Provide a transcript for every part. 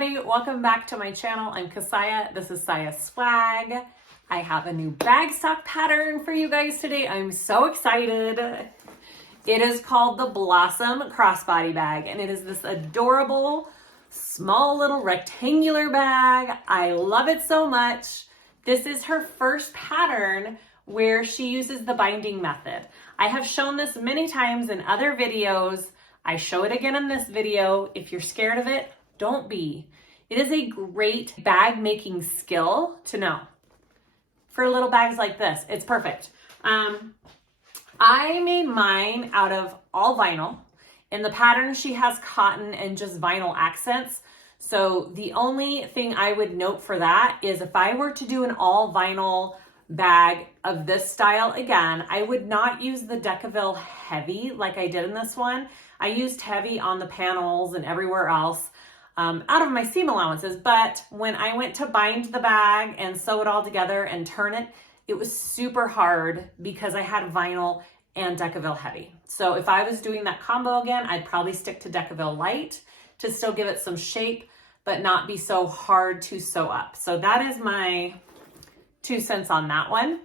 everybody, welcome back to my channel. I'm Kassiah, this is SiahSwag. I have a new Bagstock pattern for you guys today. I'm so excited. It is called the Blossom Crossbody bag, and it is this adorable, small little rectangular bag. I love it so much. This is her first pattern where she uses the binding method. I have shown this many times in other videos. I show it again in this video. If you're scared of it, don't be. It is a great bag making skill to know. For little bags like this, it's perfect. I made mine out of all vinyl. In the pattern, she has cotton and just vinyl accents. So the only thing I would note for that is if I were to do an all vinyl bag of this style again, I would not use the Decaville heavy like I did in this one. I used heavy on the panels and everywhere else out of my seam allowances, but when I went to bind the bag and sew it all together and turn it, it was super hard because I had vinyl and Decaville heavy. So if I was doing that combo again, I'd probably stick to Decaville light to still give it some shape, but not be so hard to sew up. So that is my 2 cents on that one.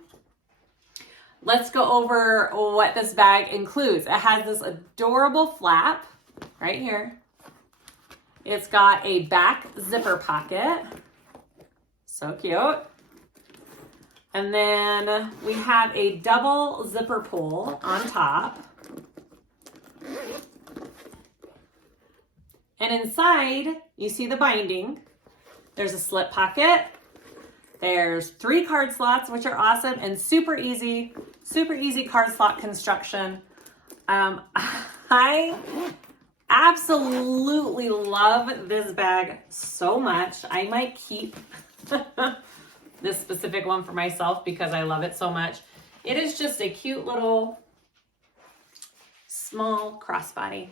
Let's go over what this bag includes. It has this adorable flap right here. It's got a back zipper pocket. So cute. And then we have a double zipper pull on top. And inside, you see the binding. There's a slip pocket. There's 3 card slots, which are awesome and super easy card slot construction. I absolutely love this bag so much. I might keep this specific one for myself because I love it so much. It is just a cute little small crossbody.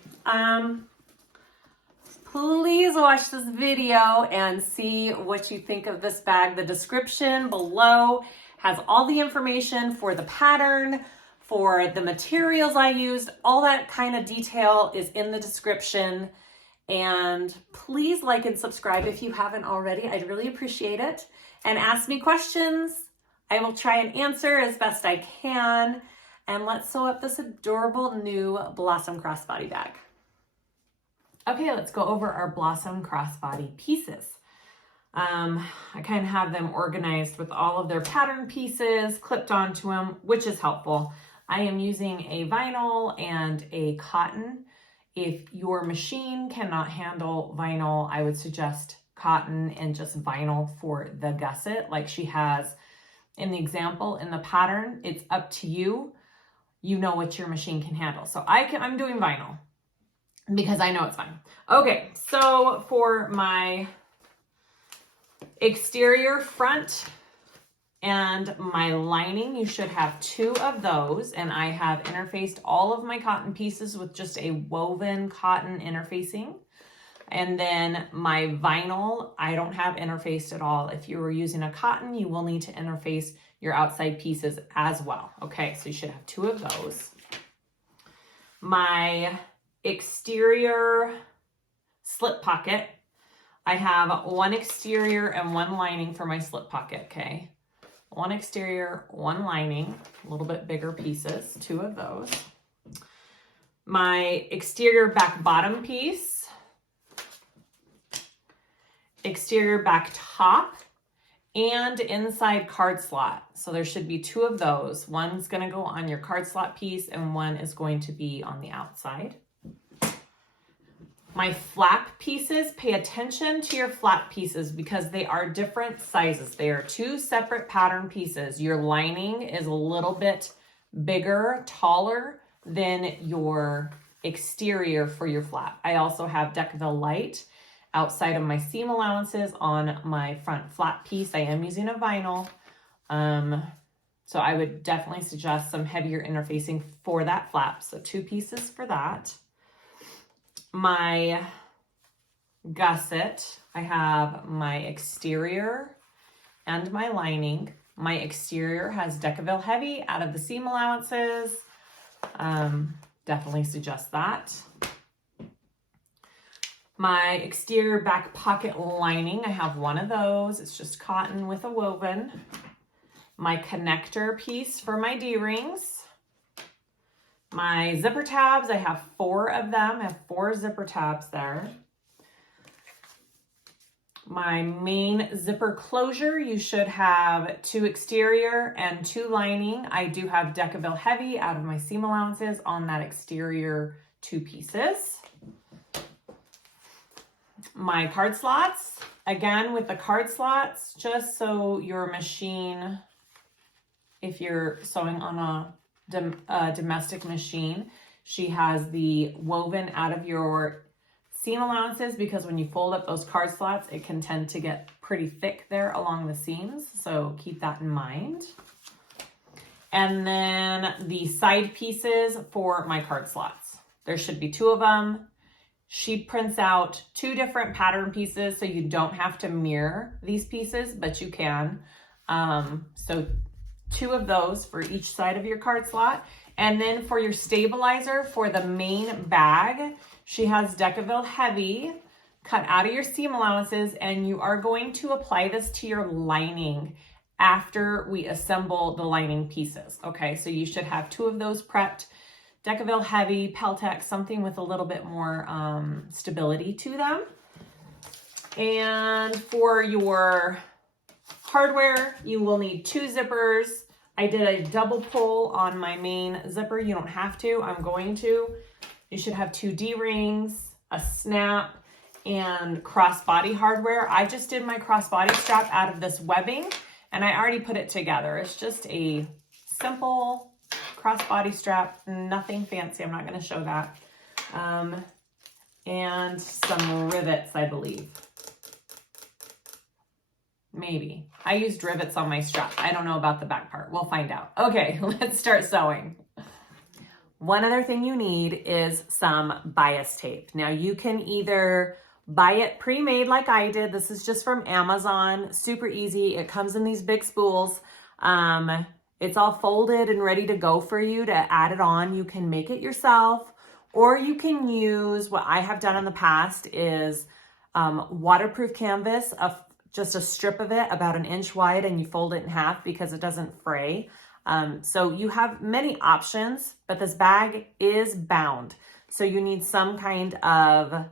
Please watch this video and see what you think of this bag. The description below has all the information for the pattern, for the materials I used. All that kind of detail is in the description. And please like and subscribe if you haven't already. I'd really appreciate it. And ask me questions. I will try and answer as best I can. And let's sew up this adorable new Blossom Crossbody bag. Okay, let's go over our Blossom Crossbody pieces. I kind of have them organized with all of their pattern pieces clipped onto them, which is helpful. I am using a vinyl and a cotton. If your machine cannot handle vinyl, I would suggest cotton and just vinyl for the gusset like she has in the example in the pattern. It's up to you. You know what your machine can handle. So I'm doing vinyl because I know it's fine. Okay, so for my exterior front and my lining, you should have 2 of those. And I have interfaced all of my cotton pieces with just a woven cotton interfacing. And then my vinyl, I don't have interfaced at all. If you were using a cotton, you will need to interface your outside pieces as well. Okay, so you should have 2 of those. My exterior slip pocket, I have 1 exterior and 1 lining for my slip pocket, okay? 1 exterior, 1 lining, a little bit bigger pieces, 2 of those. My exterior back bottom piece, exterior back top, and inside card slot. So there should be 2 of those. One's gonna go on your card slot piece and 1 is going to be on the outside. My flap pieces, pay attention to your flap pieces because they are different sizes. They are 2 separate pattern pieces. Your lining is a little bit bigger, taller than your exterior for your flap. I also have Decaville light outside of my seam allowances on my front flap piece. I am using a vinyl. So I would definitely suggest some heavier interfacing for that flap. So 2 pieces for that. My gusset, I have my exterior and my lining. My exterior has Decaville heavy out of the seam allowances. Definitely suggest that. My exterior back pocket lining, I have one of those. It's just cotton with a woven. My connector piece for my D-rings. My zipper tabs, I have 4 of them. I have 4 zipper tabs there. My main zipper closure, you should have 2 exterior and 2 lining. I do have Decaville Heavy out of my seam allowances on that exterior 2 pieces. My card slots, again with the card slots, just so your machine, if you're sewing on a domestic machine, she has the woven out of your seam allowances, because when you fold up those card slots, it can tend to get pretty thick there along the seams. So keep that in mind. And then the side pieces for my card slots. There should be 2 of them. She prints out 2 different pattern pieces, so you don't have to mirror these pieces, but you can. So 2 of those for each side of your card slot. And then for your stabilizer for the main bag, she has Decaville Heavy cut out of your seam allowances, and you are going to apply this to your lining after we assemble the lining pieces. Okay, so you should have 2 of those prepped. Decaville Heavy, Peltex, something with a little bit more stability to them. And for your hardware, you will need 2 zippers. I did a double pull on my main zipper. You don't have to, I'm going to. You should have 2 D-rings, a snap, and crossbody hardware. I just did my crossbody strap out of this webbing, and I already put it together. It's just a simple crossbody strap, nothing fancy. I'm not going to show that. And some rivets, I believe. Maybe. I used rivets on my strap. I don't know about the back part. We'll find out. Okay, let's start sewing. One other thing you need is some bias tape. Now you can either buy it pre-made like I did. This is just from Amazon. Super easy. It comes in these big spools. It's all folded and ready to go for you to add it on. You can make it yourself, or you can use what I have done in the past is waterproof canvas, just a strip of it about 1 inch wide, and you fold it in half because it doesn't fray. So you have many options, but this bag is bound. So you need some kind of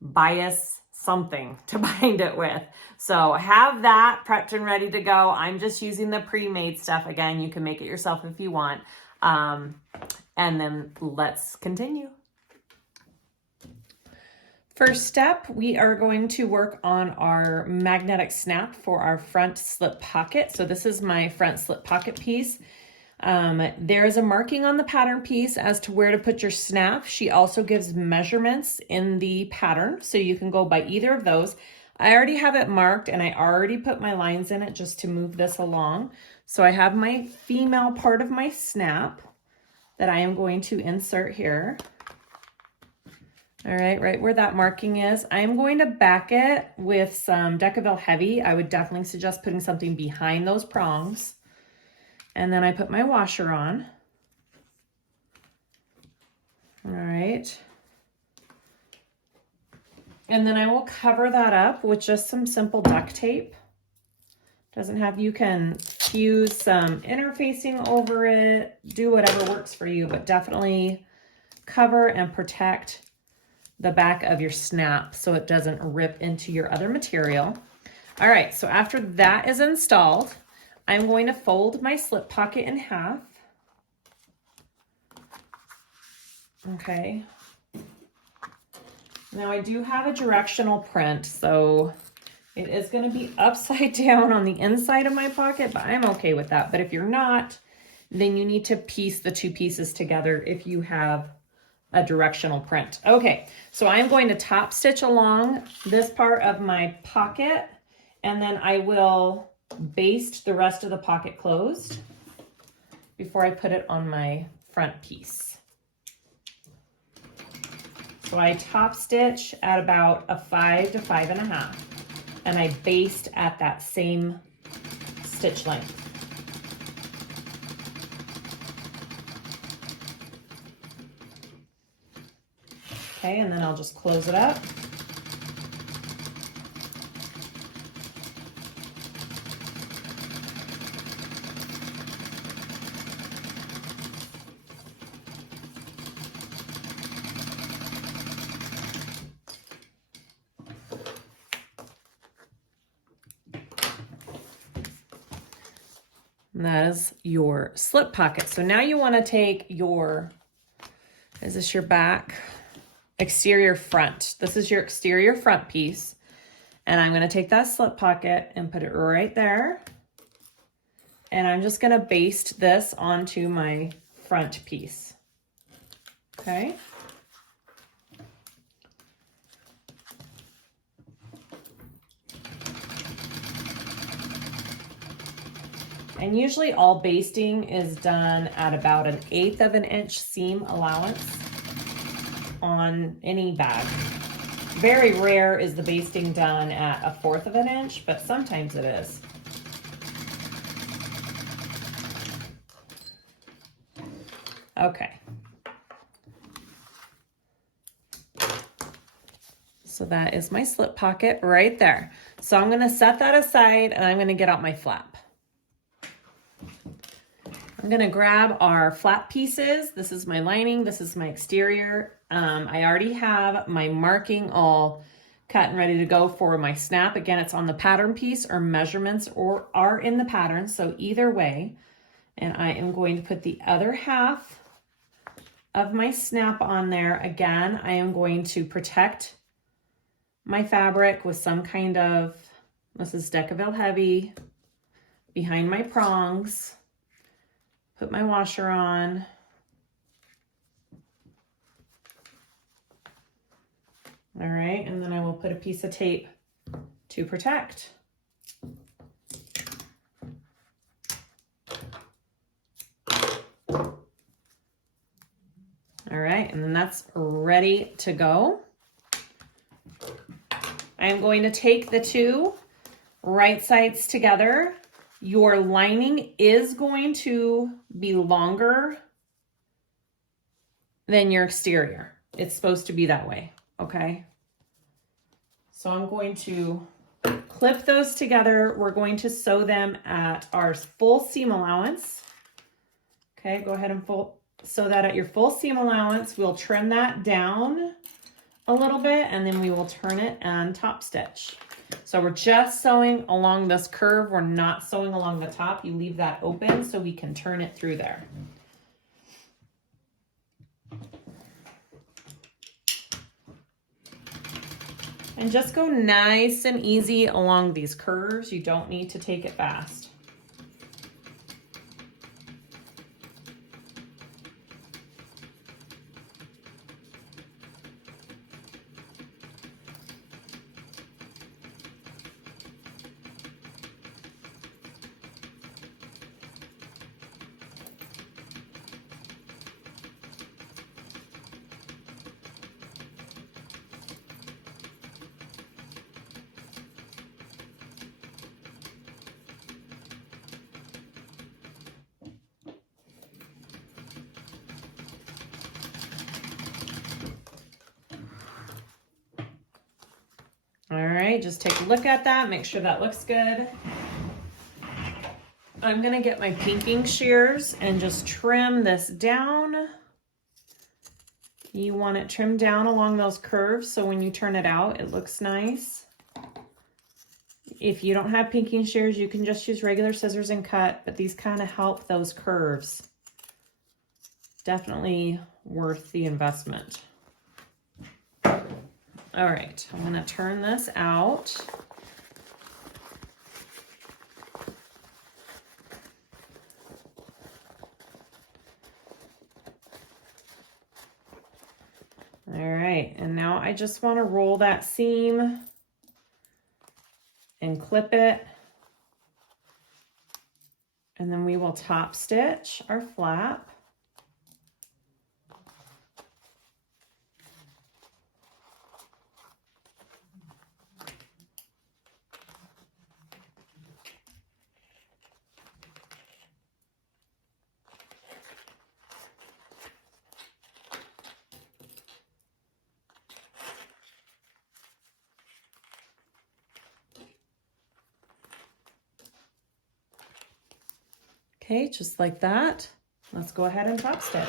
bias something to bind it with. So have that prepped and ready to go. I'm just using the pre-made stuff. Again, you can make it yourself if you want. And then let's continue. First step, we are going to work on our magnetic snap for our front slip pocket. So this is my front slip pocket piece. There is a marking on the pattern piece as to where to put your snap. She also gives measurements in the pattern, so you can go by either of those. I already have it marked, and I already put my lines in it just to move this along. So I have my female part of my snap that I am going to insert here. All right, right where that marking is. I'm going to back it with some Decaville Heavy. I would definitely suggest putting something behind those prongs. And then I put my washer on. All right. And then I will cover that up with just some simple duct tape. Doesn't have, you can fuse some interfacing over it, do whatever works for you, but definitely cover and protect the back of your snap so it doesn't rip into your other material. All right, so after that is installed, I'm going to fold my slip pocket in half. Okay. Now I do have a directional print, so it is going to be upside down on the inside of my pocket, but I'm okay with that. But if you're not, then you need to piece the 2 pieces together if you have a directional print. Okay, so I'm going to top stitch along this part of my pocket, and then I will baste the rest of the pocket closed before I put it on my front piece. So I top stitch at about a 5 to 5.5, and I baste at that same stitch length. Okay, and then I'll just close it up. And that is your slip pocket. So now you want to take your, is this your back? Exterior front. This is your exterior front piece. And I'm going to take that slip pocket and put it right there. And I'm just going to baste this onto my front piece. Okay. And usually all basting is done at about 1/8 of an inch seam allowance on any bag. Very rare is the basting done at 1/4 of an inch, but sometimes it is. Okay. So that is my slip pocket right there. So I'm going to set that aside and I'm going to get out my flap. I'm going to grab our flap pieces. This is my lining. This is my exterior. I already have my marking all cut and ready to go for my snap. Again, it's on the pattern piece or measurements or are in the pattern. So either way, and I am going to put the other half of my snap on there. Again, I am going to protect my fabric with some kind of, this is Decaville Heavy, behind my prongs. Put my washer on. All right, and then I will put a piece of tape to protect. All right, and then that's ready to go. I am going to take the two right sides together. Your lining is going to be longer than your exterior. It's supposed to be that way, okay? So I'm going to clip those together. We're going to sew them at our full seam allowance. Okay, go ahead and sew that at your full seam allowance. We'll trim that down a little bit and then we will turn it and top stitch. So we're just sewing along this curve. We're not sewing along the top. You leave that open so we can turn it through there. And just go nice and easy along these curves. You don't need to take it fast. All right, just take a look at that, make sure that looks good. I'm gonna get my pinking shears and just trim this down. You want it trimmed down along those curves so when you turn it out, it looks nice. If you don't have pinking shears, you can just use regular scissors and cut, but these kind of help those curves. Definitely worth the investment. All right, I'm gonna turn this out. All right, and now I just wanna roll that seam and clip it. And then we will top stitch our flap. Okay, just like that. Let's go ahead and top stitch.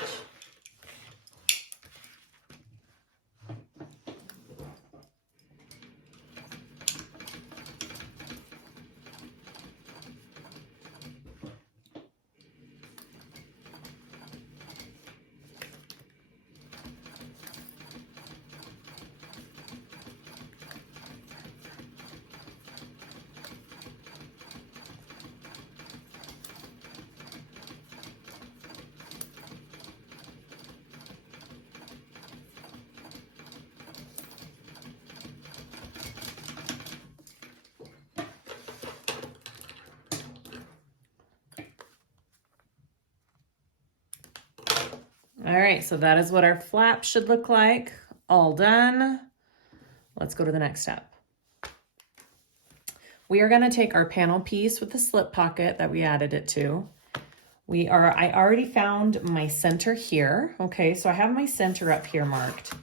All right, so that is what our flap should look like. All done. Let's go to the next step. We are gonna take our panel piece with the slip pocket that we added it to. I already found my center here. Okay, so I have my center up here marked.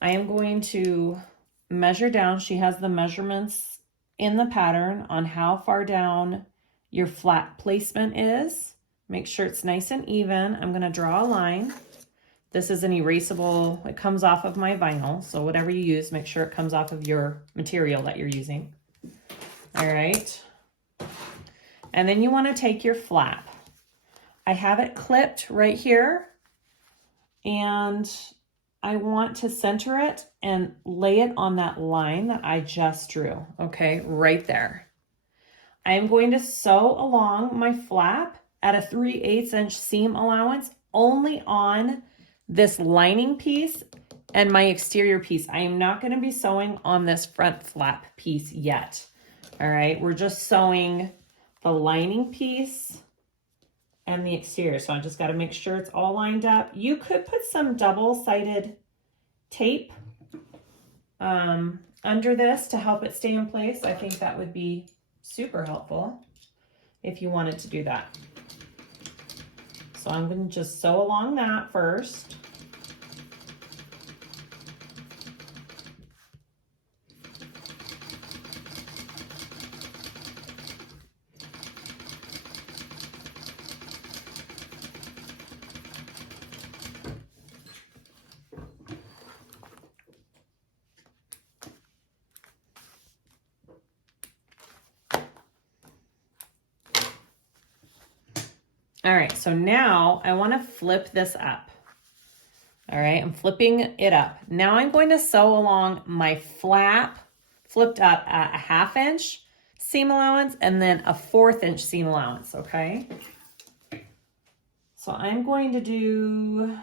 I am going to measure down. She has the measurements in the pattern on how far down your flat placement is. Make sure it's nice and even. I'm gonna draw a line. This is an erasable, it comes off of my vinyl. So whatever you use, make sure it comes off of your material that you're using. All right. And then you wanna take your flap. I have it clipped right here, and I want to center it and lay it on that line that I just drew, okay, right there. I am going to sew along my flap at a 3/8 inch seam allowance only on this lining piece and my exterior piece. I am not going to be sewing on this front flap piece yet. All right, we're just sewing the lining piece and the exterior. So I just got to make sure it's all lined up. You could put some double-sided tape under this to help it stay in place. I think that would be super helpful if you wanted to do that. So I'm going to just sew along that first. All right, so now I want to flip this up. All right, I'm flipping it up. Now I'm going to sew along my flap flipped up at a 1/2 inch seam allowance and then a 1/4 inch seam allowance, okay? So I'm going to do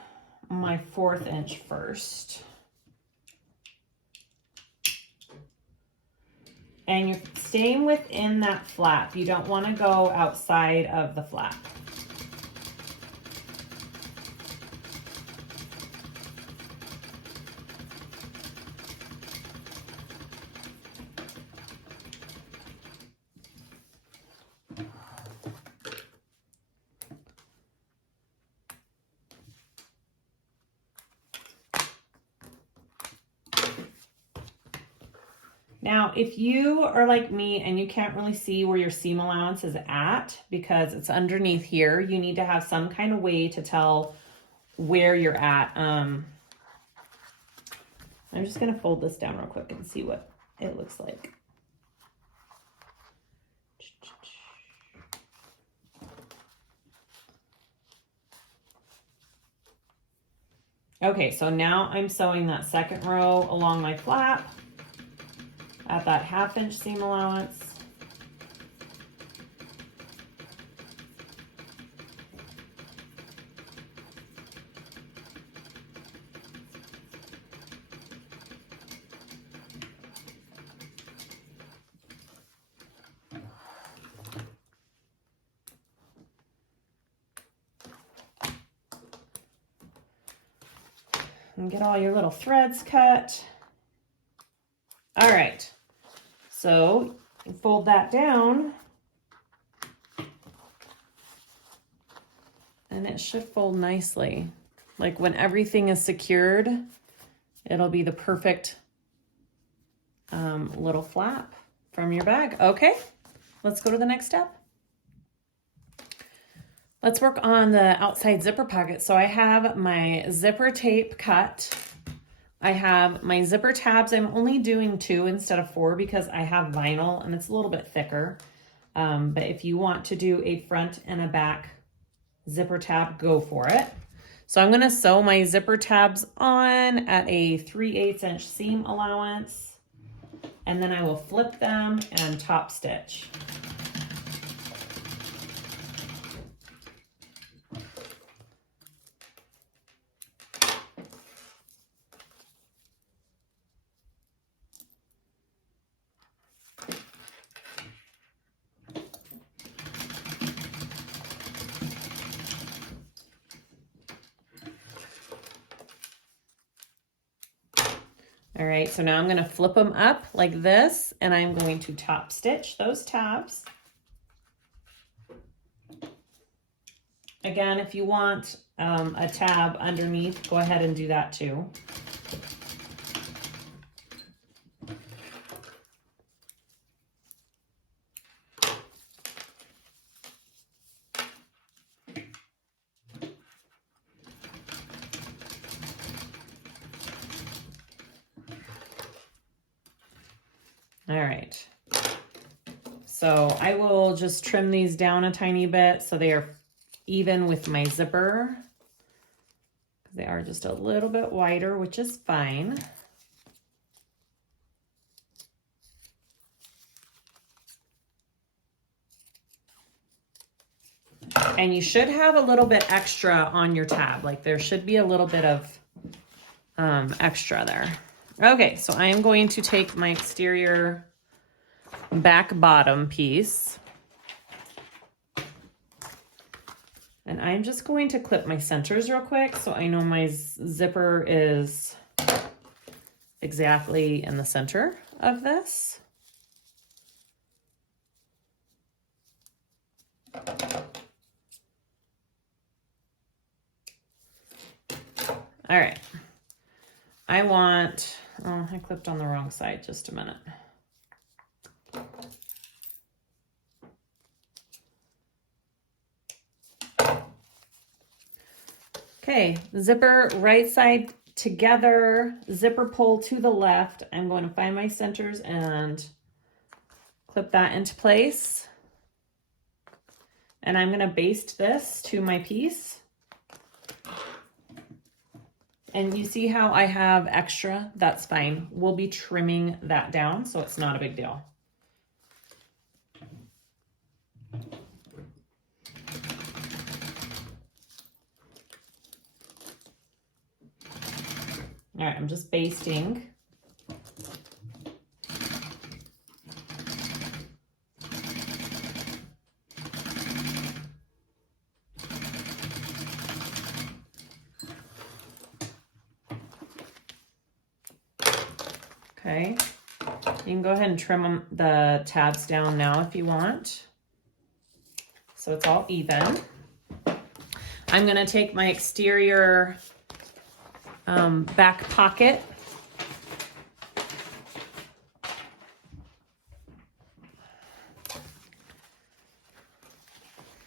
my 1/4 inch first. And you're staying within that flap. You don't want to go outside of the flap. Now, if you are like me and you can't really see where your seam allowance is at because it's underneath here, you need to have some kind of way to tell where you're at. I'm just going to fold this down real quick and see what it looks like. Okay, so now I'm sewing that second row along my flap at that 1/2 inch seam allowance. And get all your little threads cut. All right. So fold that down and it should fold nicely. Like when everything is secured, it'll be the perfect little flap from your bag. Okay, let's go to the next step. Let's work on the outside zipper pocket. So I have my zipper tape cut. I have my zipper tabs. I'm only doing 2 instead of 4 because I have vinyl and it's a little bit thicker. But if you want to do a front and a back zipper tab, go for it. So I'm going to sew my zipper tabs on at a 3/8 inch seam allowance, and then I will flip them and top stitch. All right, so now I'm gonna flip them up like this, and I'm going to top stitch those tabs. Again, if you want a tab underneath, go ahead and do that too. All right, so I will just trim these down a tiny bit so they are even with my zipper. They are just a little bit wider, which is fine. And you should have a little bit extra on your tab. Like there should be a little bit of extra there. Okay, so I am going to take my exterior back bottom piece. And I'm just going to clip my centers real quick so I know my zipper is exactly in the center of this. All right. I want, oh, I clipped on the wrong side, just a minute. Okay, zipper right side together, zipper pull to the left. I'm going to find my centers and clip that into place. And I'm going to baste this to my piece. And you see how I have extra? That's fine. We'll be trimming that down, so it's not a big deal. All right, I'm just basting. Okay, you can go ahead and trim the tabs down now if you want. So it's all even. I'm gonna take my exterior back pocket.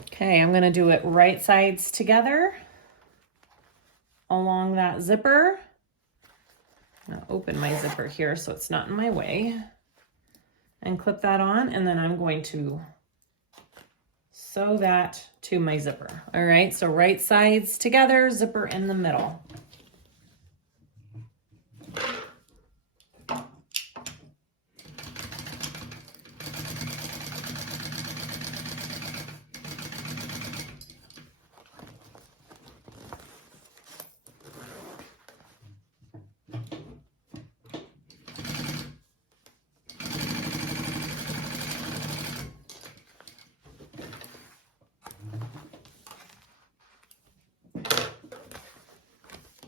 Okay, I'm gonna do it right sides together along that zipper. I'm gonna open my zipper here so it's not in my way and clip that on, and then I'm going to sew that to my zipper. All right, so right sides together, zipper in the middle.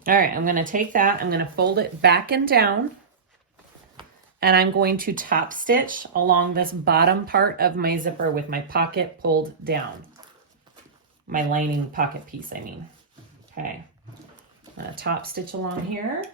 All right, I'm gonna take that, I'm gonna fold it back and down, and I'm going to top stitch along this bottom part of my zipper with my pocket pulled down. My lining pocket piece, I mean. Okay, I'm gonna top stitch along here.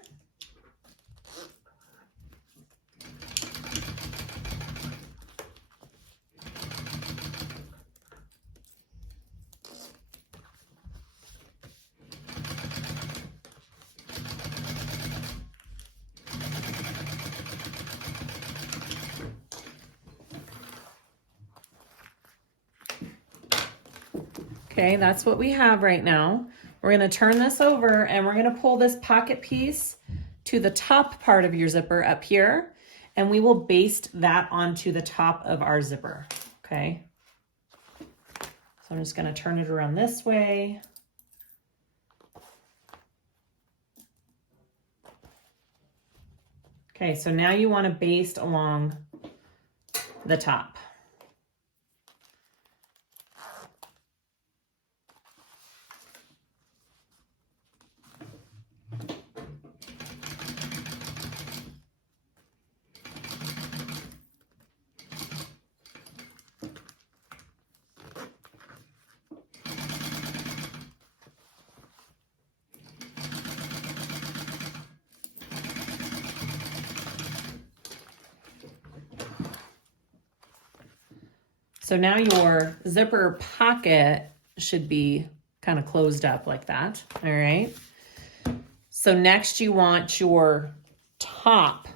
Okay, that's what we have right now. We're gonna turn this over and we're gonna pull this pocket piece to the top part of your zipper up here, and we will baste that onto the top of our zipper, okay? So I'm just gonna turn it around this way. Okay, so now you wanna baste along the top. So now your zipper pocket should be kind of closed up like that. All right. So next you want your top,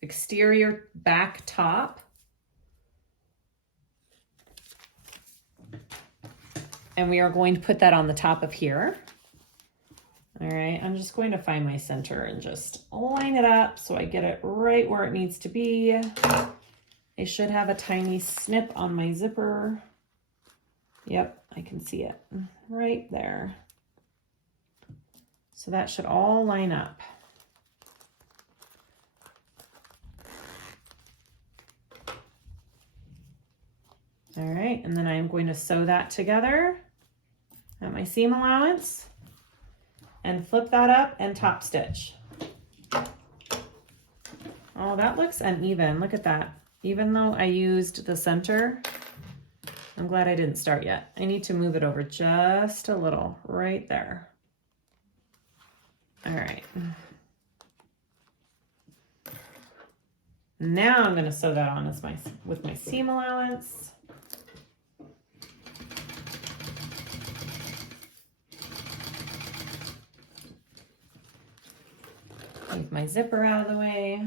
exterior back top. And we are going to put that on the top of here. All right, I'm just going to find my center and just line it up so I get it right where it needs to be. I should have a tiny snip on my zipper. Yep, I can see it right there. So that should all line up. All right, and then I'm going to sew that together at my seam allowance and flip that up and top stitch. Oh, that looks uneven. Look at that. Even though I used the center, I'm glad I didn't start yet. I need to move it over just a little right there. All right. Now I'm going to sew that on with my seam allowance. Move my zipper out of the way.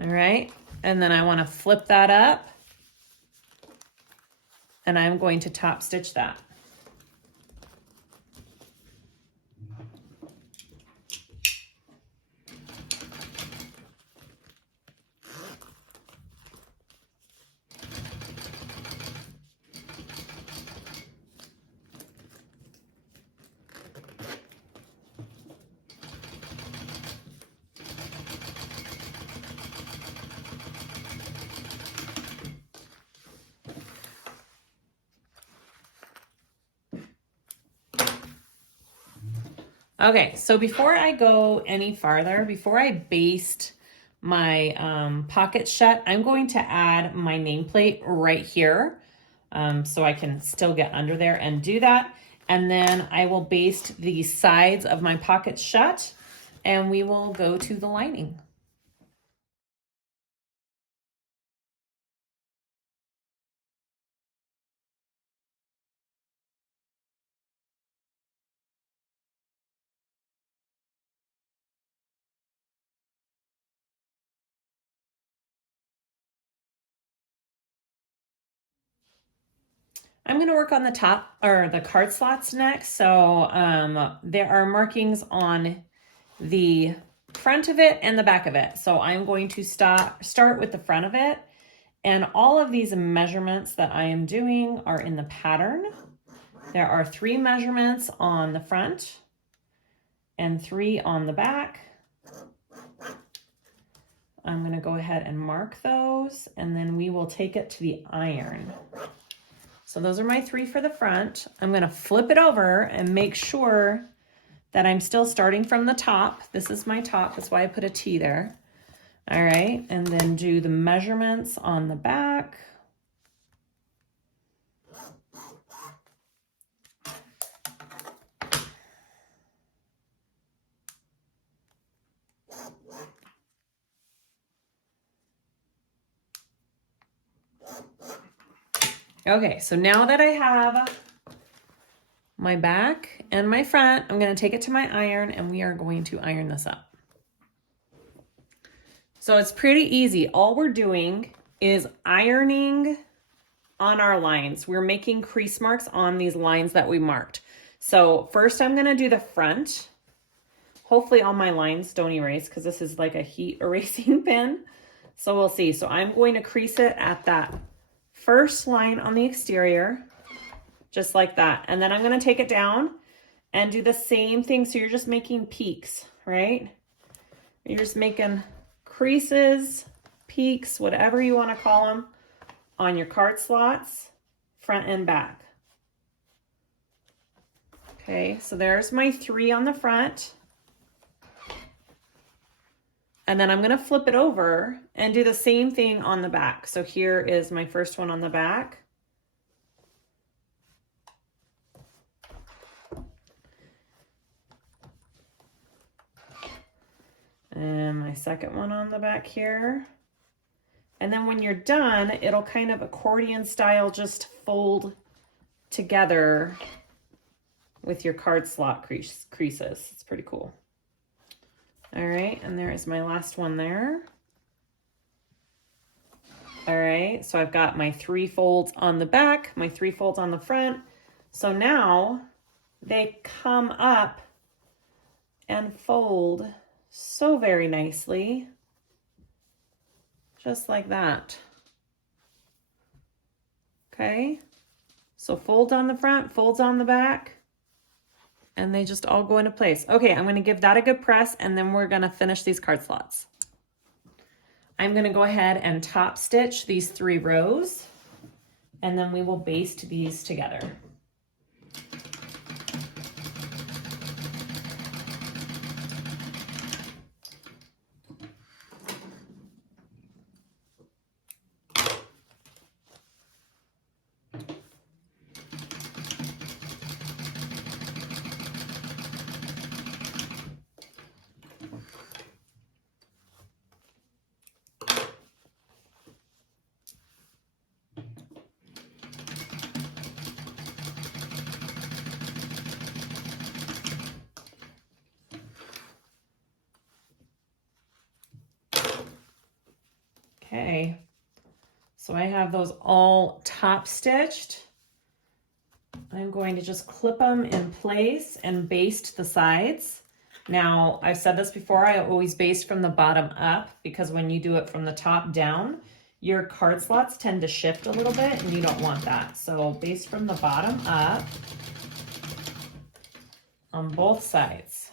All right, and then I want to flip that up and I'm going to top stitch that. Okay, so before I go any farther, before I baste my pocket shut, I'm going to add my nameplate right here so I can still get under there and do that. And then I will baste the sides of my pocket shut and we will go to the lining. I'm going to work on the top or the card slots next. So there are markings on the front of it and the back of it. So I'm going to start with the front of it. And all of these measurements that I am doing are in the pattern. There are 3 measurements on the front and 3 on the back. I'm going to go ahead and mark those and then we will take it to the iron. So those are my 3 for the front. I'm going to flip it over and make sure that I'm still starting from the top. This is my top, that's why I put a T there. All right, and then do the measurements on the back. Okay, so now that I have my back and my front, I'm going to take it to my iron and we are going to iron this up. So it's pretty easy. All we're doing is ironing on our lines. We're making crease marks on these lines that we marked. So first I'm going to do the front. Hopefully all my lines don't erase because this is like a heat erasing pen. So we'll see. So I'm going to crease it at that first line on the exterior, just like that. And then I'm going to take it down and do the same thing. So you're just making peaks, right? You're just making creases, peaks, whatever you want to call them, on your card slots, front and back. Okay, so there's my 3 on the front. And then I'm going to flip it over and do the same thing on the back. So here is my first one on the back. And my second one on the back here. And then when you're done, it'll kind of accordion style just fold together with your card slot creases. It's pretty cool. All right, and there is my last one there. All right, so I've got my 3 folds on the back, my 3 folds on the front. So now they come up and fold so very nicely, just like that. Okay, so folds on the front, folds on the back, and they just all go into place. Okay, I'm gonna give that a good press, and then we're gonna finish these card slots. I'm gonna go ahead and top stitch these 3 rows, and then we will baste these together. Okay, so I have those all top stitched. I'm going to just clip them in place and baste the sides. Now, I've said this before, I always baste from the bottom up because when you do it from the top down, your card slots tend to shift a little bit and you don't want that. So baste from the bottom up on both sides.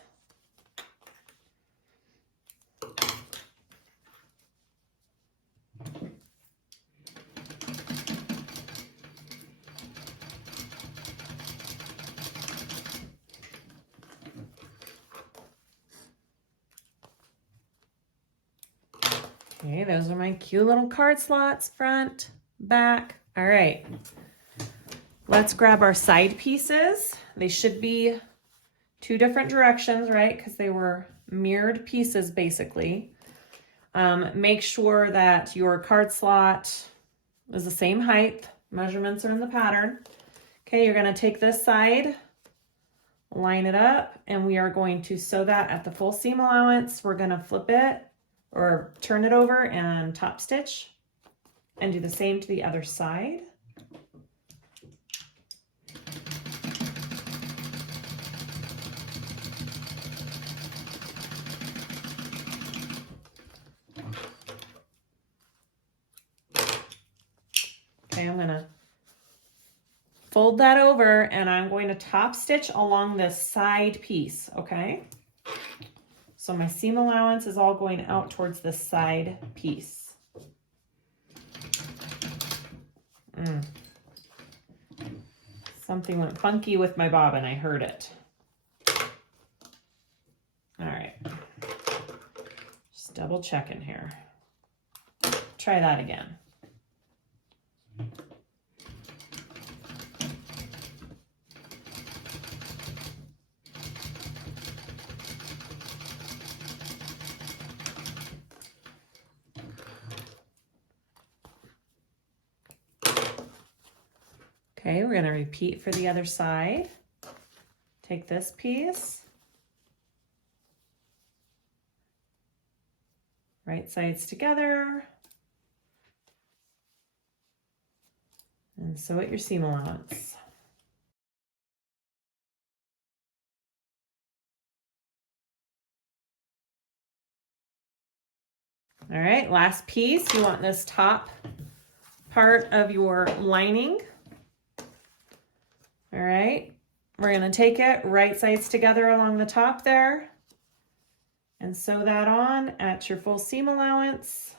Okay, those are my cute little card slots, front, back. All right, let's grab our side pieces. They should be 2 different directions, right? Because they were mirrored pieces, basically. Make sure that your card slot is the same height. Measurements are in the pattern. Okay, you're gonna take this side, line it up, and we are going to sew that at the full seam allowance. We're gonna flip it or turn it over and top stitch and do the same to the other side. Okay, I'm gonna fold that over and I'm going to top stitch along this side piece, okay? So my seam allowance is all going out towards the side piece. Something went funky with my bobbin, I heard it. All right, just double checking here. Try that again. Okay, we're gonna repeat for the other side. Take this piece, right sides together, and sew at your seam allowance. All right, last piece, you want this top part of your lining. All right, we're gonna take it right sides together along the top there and sew that on at your full seam allowance,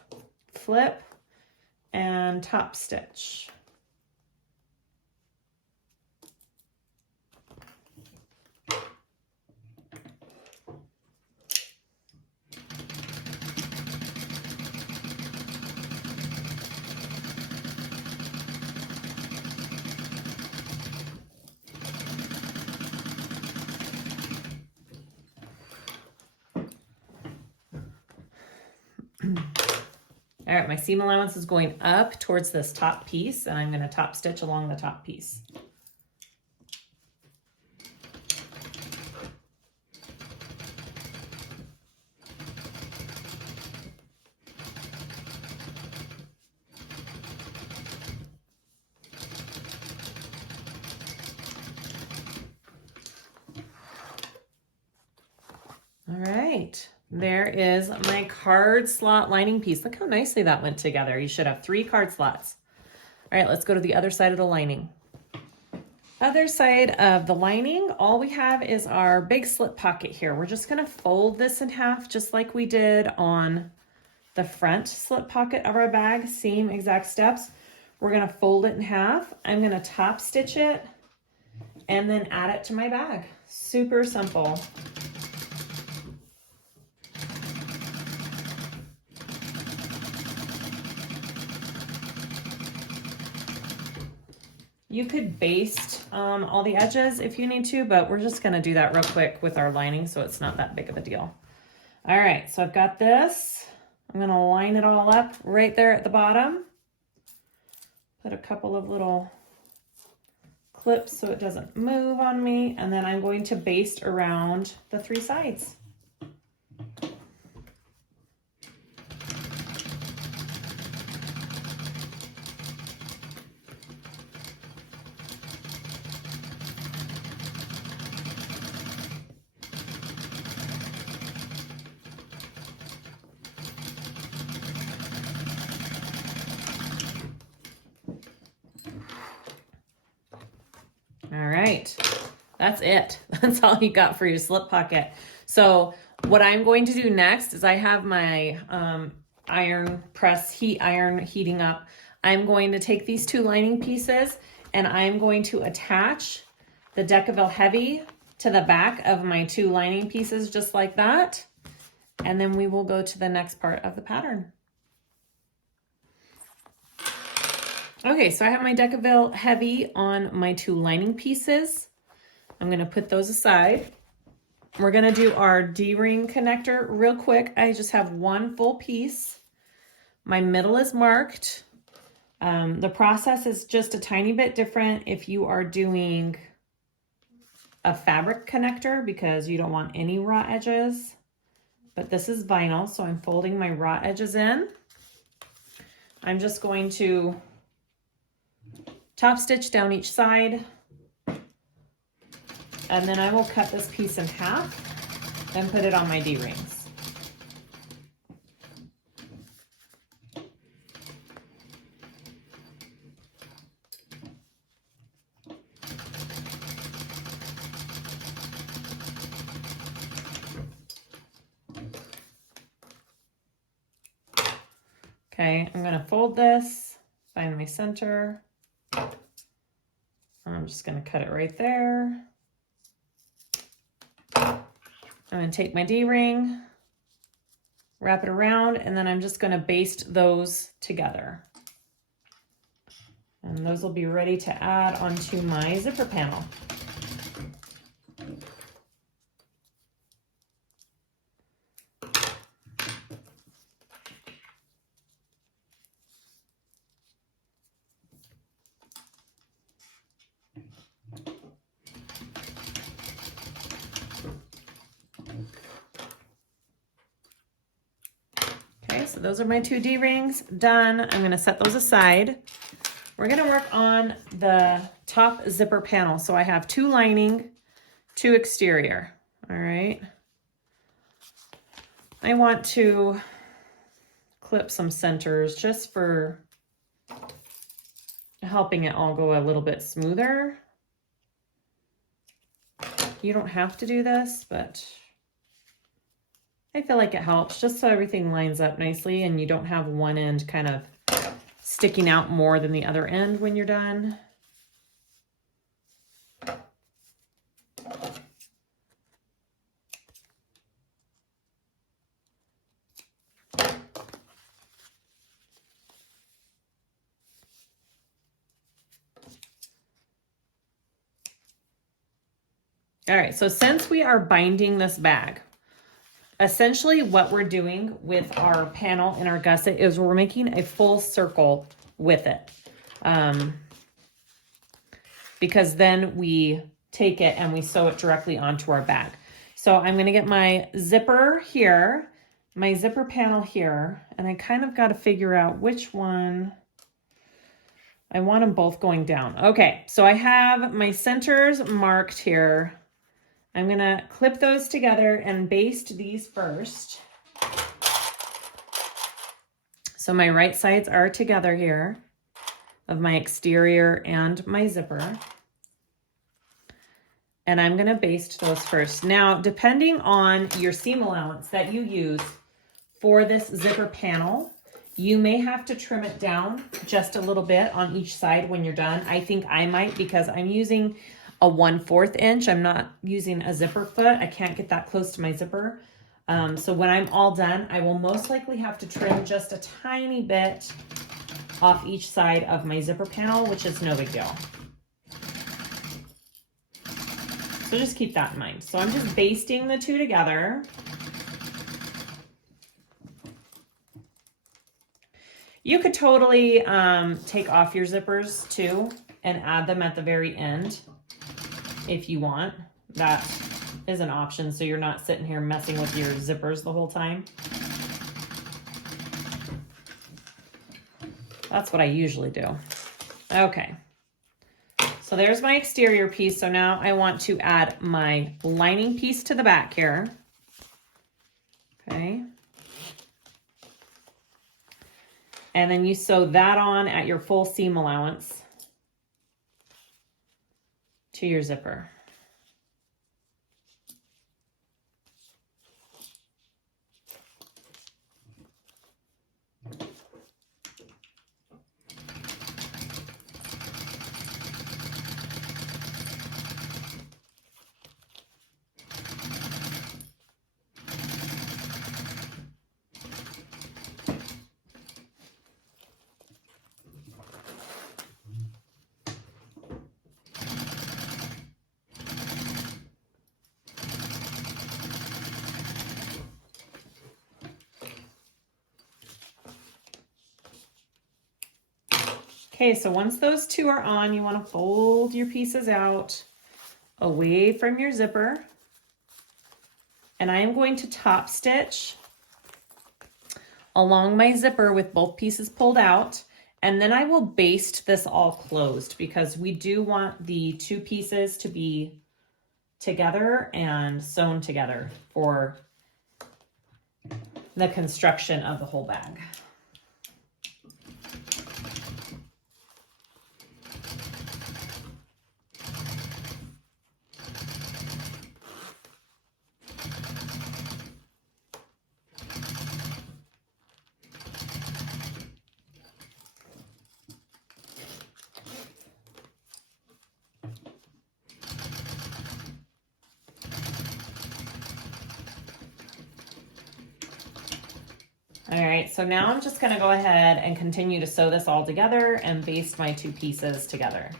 flip, and top stitch. All right, my seam allowance is going up towards this top piece, and I'm going to top stitch along the top piece. All right, there is my card slot lining piece. Look how nicely that went together. You should have 3 card slots. All right, let's go to the other side of the lining. Other side of the lining, all we have is our big slip pocket here. We're just gonna fold this in half just like we did on the front slip pocket of our bag, same exact steps. We're gonna fold it in half. I'm gonna top stitch it and then add it to my bag. Super simple. You could baste all the edges if you need to, but we're just gonna do that real quick with our lining so it's not that big of a deal. All right, so I've got this. I'm gonna line it all up right there at the bottom. Put a couple of little clips so it doesn't move on me, and then I'm going to baste around the 3 sides. All right, that's it. That's all you got for your slip pocket. So what I'm going to do next is I have my iron press heat iron heating up. I'm going to take these 2 lining pieces and I'm going to attach the Decaville Heavy to the back of my 2 lining pieces just like that. And then we will go to the next part of the pattern. Okay, so I have my Decaville Heavy on my 2 lining pieces. I'm gonna put those aside. We're gonna do our D-ring connector real quick. I just have 1 full piece. My middle is marked. The process is just a tiny bit different if you are doing a fabric connector because you don't want any raw edges. But this is vinyl, so I'm folding my raw edges in. I'm just going to top stitch down each side, and then I will cut this piece in half and put it on my D-rings. Okay, I'm gonna fold this, find my center. I'm just gonna cut it right there. I'm gonna take my D-ring, wrap it around, and then I'm just gonna baste those together. And those will be ready to add onto my zipper panel. Okay, so those are my 2 D-rings done. I'm gonna set those aside. We're gonna work on the top zipper panel. So I have 2 lining, 2 exterior, all right? I want to clip some centers just for helping it all go a little bit smoother. You don't have to do this, but I feel like it helps just so everything lines up nicely and you don't have one end kind of sticking out more than the other end when you're done. All right, so since we are binding this bag, essentially what we're doing with our panel in our gusset is we're making a full circle with it. Because then we take it and we sew it directly onto our bag. So I'm gonna get my zipper here, my zipper panel here, and I kind of got to figure out which one. I want them both going down. Okay, so I have my centers marked here. I'm gonna clip those together and baste these first. So my right sides are together here of my exterior and my zipper. And I'm gonna baste those first. Now, depending on your seam allowance that you use for this zipper panel, you may have to trim it down just a little bit on each side when you're done. I think I might, because I'm using a 1/4 inch. I'm not using a zipper foot. I can't get that close to my zipper. So when I'm all done, I will most likely have to trim just a tiny bit off each side of my zipper panel, which is no big deal. So just keep that in mind. So I'm just basting the two together. You could totally take off your zippers too and add them at the very end if you want. That is an option, so you're not sitting here messing with your zippers the whole time. That's what I usually do. Okay, so there's my exterior piece. So now I want to add my lining piece to the back here. Okay. And then you sew that on at your full seam allowance to your zipper. Okay, so once those two are on, you want to fold your pieces out away from your zipper. And I am going to top stitch along my zipper with both pieces pulled out. And then I will baste this all closed because we do want the two pieces to be together and sewn together for the construction of the whole bag. All right, so now I'm just gonna go ahead and continue to sew this all together and baste my two pieces together.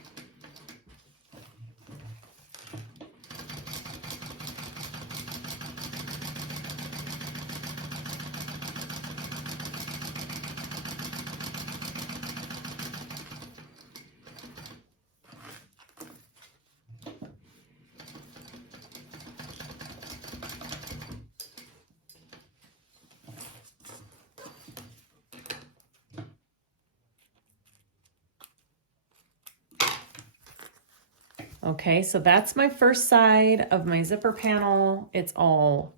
Okay, so that's my first side of my zipper panel. It's all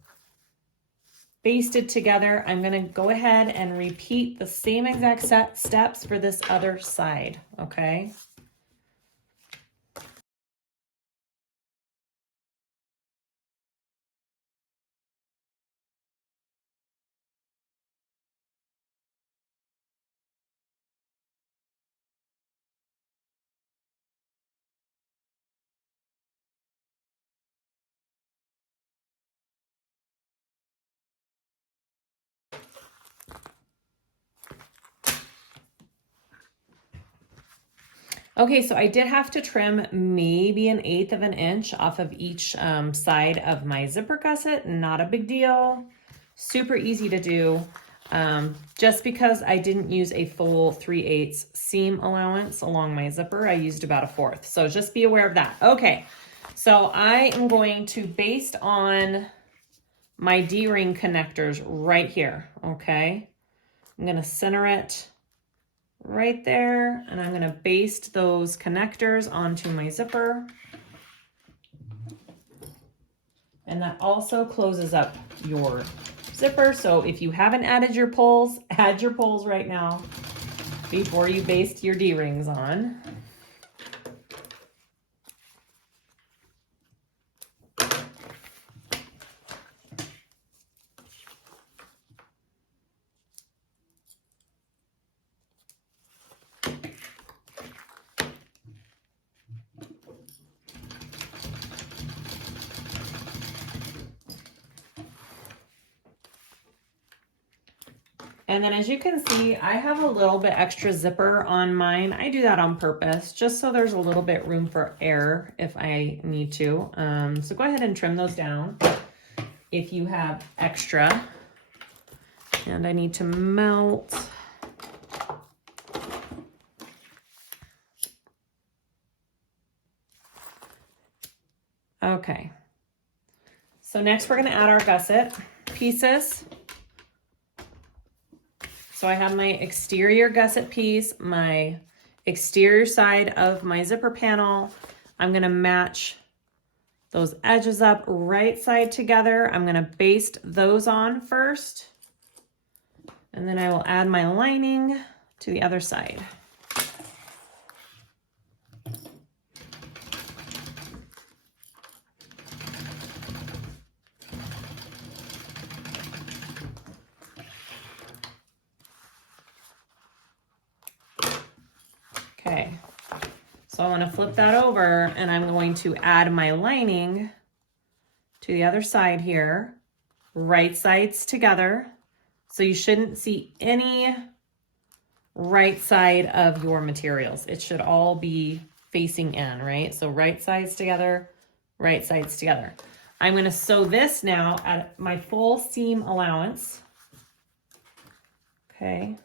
basted together. I'm gonna go ahead and repeat the same exact steps for this other side, okay? Okay, so I did have to trim maybe 1/8 of an inch off of each side of my zipper gusset. Not a big deal. Super easy to do. Just because I didn't use a full 3/8 seam allowance along my zipper, I used about a 1/4. So just be aware of that. Okay, so I am going to baste on my D-ring connectors right here, okay? I'm gonna center it right there, and I'm gonna baste those connectors onto my zipper. And that also closes up your zipper. So if you haven't added your pulls, add your pulls right now before you baste your D-rings on. And then as you can see, I have a little bit extra zipper on mine. I do that on purpose, just so there's a little bit room for air if I need to. So go ahead and trim those down if you have extra. And I need to melt. Okay. So next we're gonna add our gusset pieces. So I have my exterior gusset piece, my exterior side of my zipper panel. I'm gonna match those edges up right side together. I'm gonna baste those on first, and then I will add my lining to the other side. Okay, so I want to flip that over, and I'm going to add my lining to the other side here, right sides together. So you shouldn't see any right side of your materials. It should all be facing in, right? So right sides together, right sides together. I'm going to sew this now at my full seam allowance. Okay.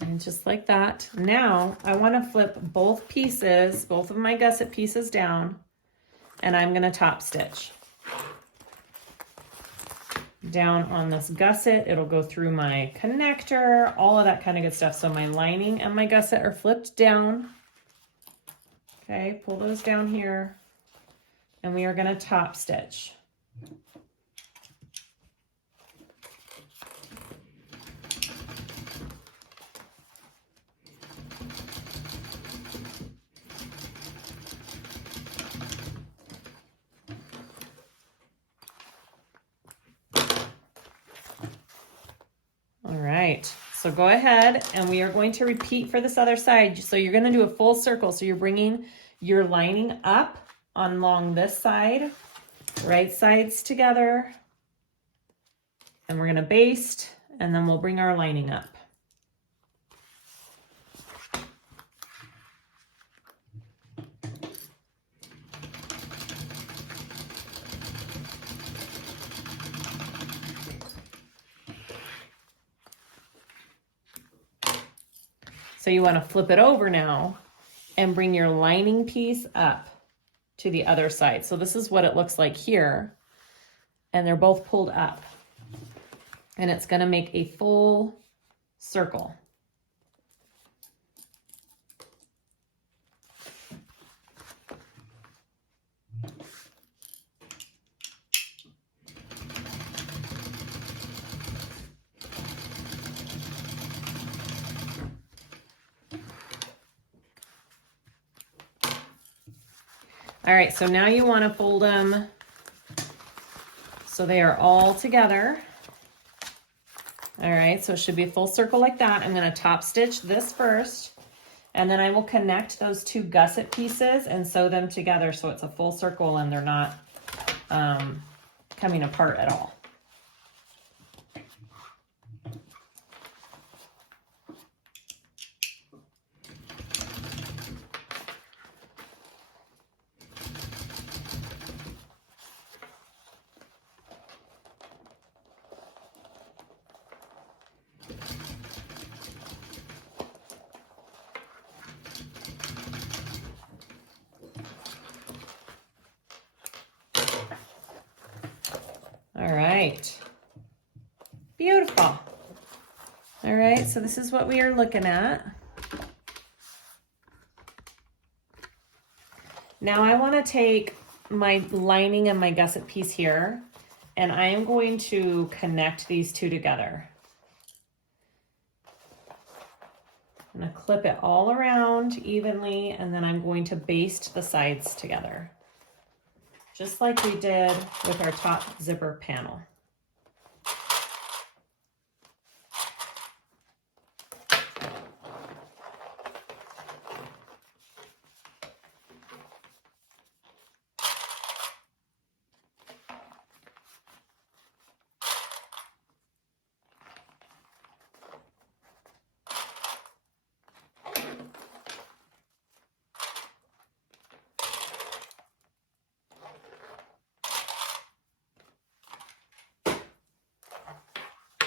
And just like that. Now I want to flip both pieces, both of my gusset pieces down, and I'm going to top stitch down on this gusset. It'll go through my connector, all of that kind of good stuff. So my lining and my gusset are flipped down. Okay, pull those down here, and we are going to top stitch. All right, so go ahead, and we are going to repeat for this other side. So you're going to do a full circle. So you're bringing your lining up along this side, right sides together, and we're going to baste, and then we'll bring our lining up. So you want to flip it over now and bring your lining piece up to the other side. So this is what it looks like here. And they're both pulled up. And it's going to make a full circle. All right, so now you want to fold them so they are all together. All right, so it should be a full circle like that. I'm going to top stitch this first, And then I will connect those two gusset pieces and sew them together so it's a full circle and they're not coming apart at all. All right, beautiful. All right, so this is what we are looking at. Now I want to take my lining and my gusset piece here, and I am going to connect these two together. I'm going to clip it all around evenly, and then I'm going to baste the sides together, just like we did with our top zipper panel.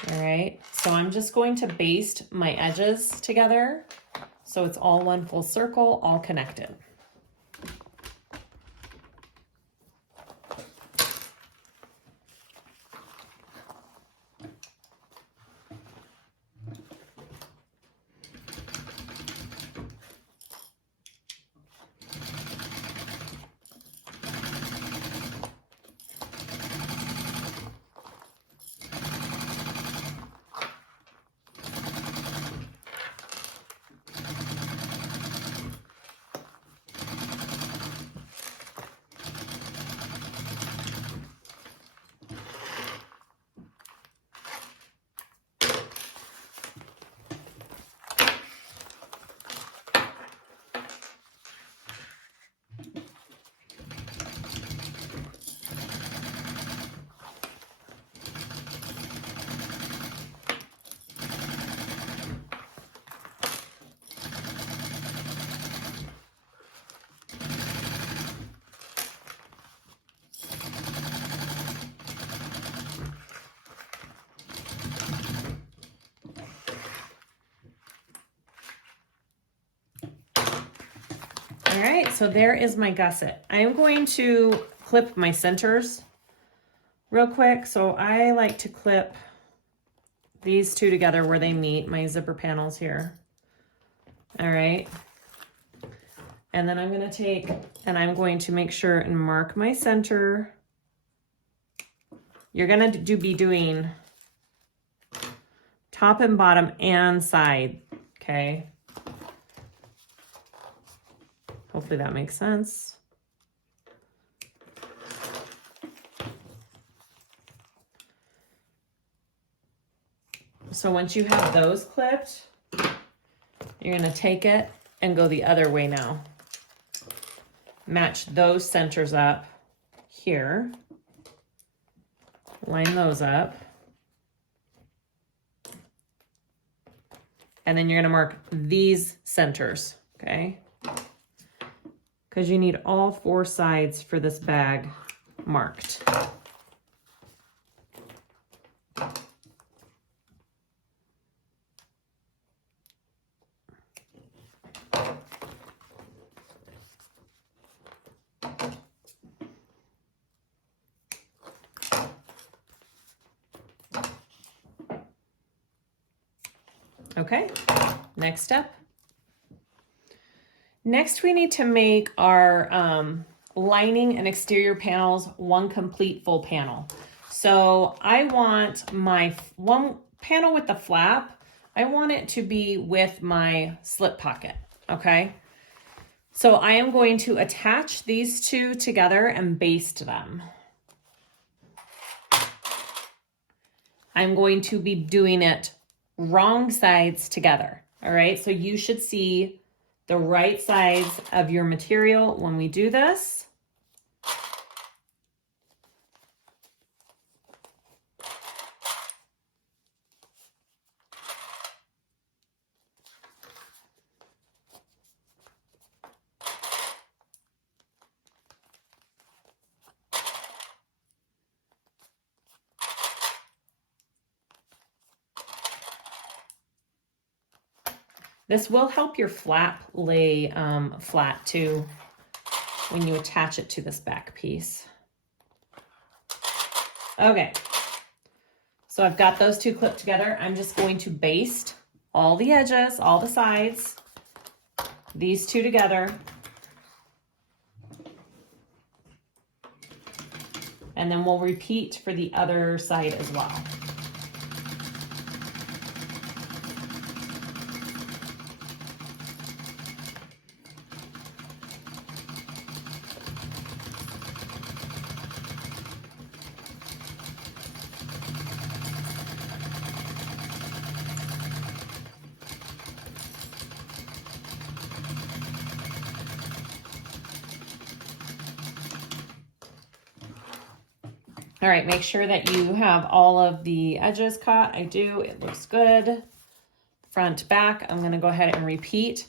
All right, so I'm just going to baste my edges together so it's all one full circle, all connected. All right, so there is my gusset. I am going to clip my centers real quick. So I like to clip these two together where they meet, my zipper panels here. All right. And then I'm going to take, and I'm going to make sure and mark my center. You're going to be doing top and bottom and side, okay? Hopefully that makes sense. So once you have those clipped, you're going to take it and go the other way now. Match those centers up here. Line those up. And then you're going to mark these centers, okay? Because you need all four sides for this bag marked. Okay, next step. Next, we need to make our lining and exterior panels one complete full panel. So I want my one panel with the flap, I want it to be with my slip pocket, okay? So I am going to attach these two together and baste them. I'm going to be doing it wrong sides together, all right? So you should see the right size of your material when we do this. This will help your flap lay flat too when you attach it to this back piece. Okay, so I've got those two clipped together. I'm just going to baste all the edges, all the sides, these two together. And then we'll repeat for the other side as well. All right, make sure that you have all of the edges cut. I do, it looks good. Front, back, I'm gonna go ahead and repeat.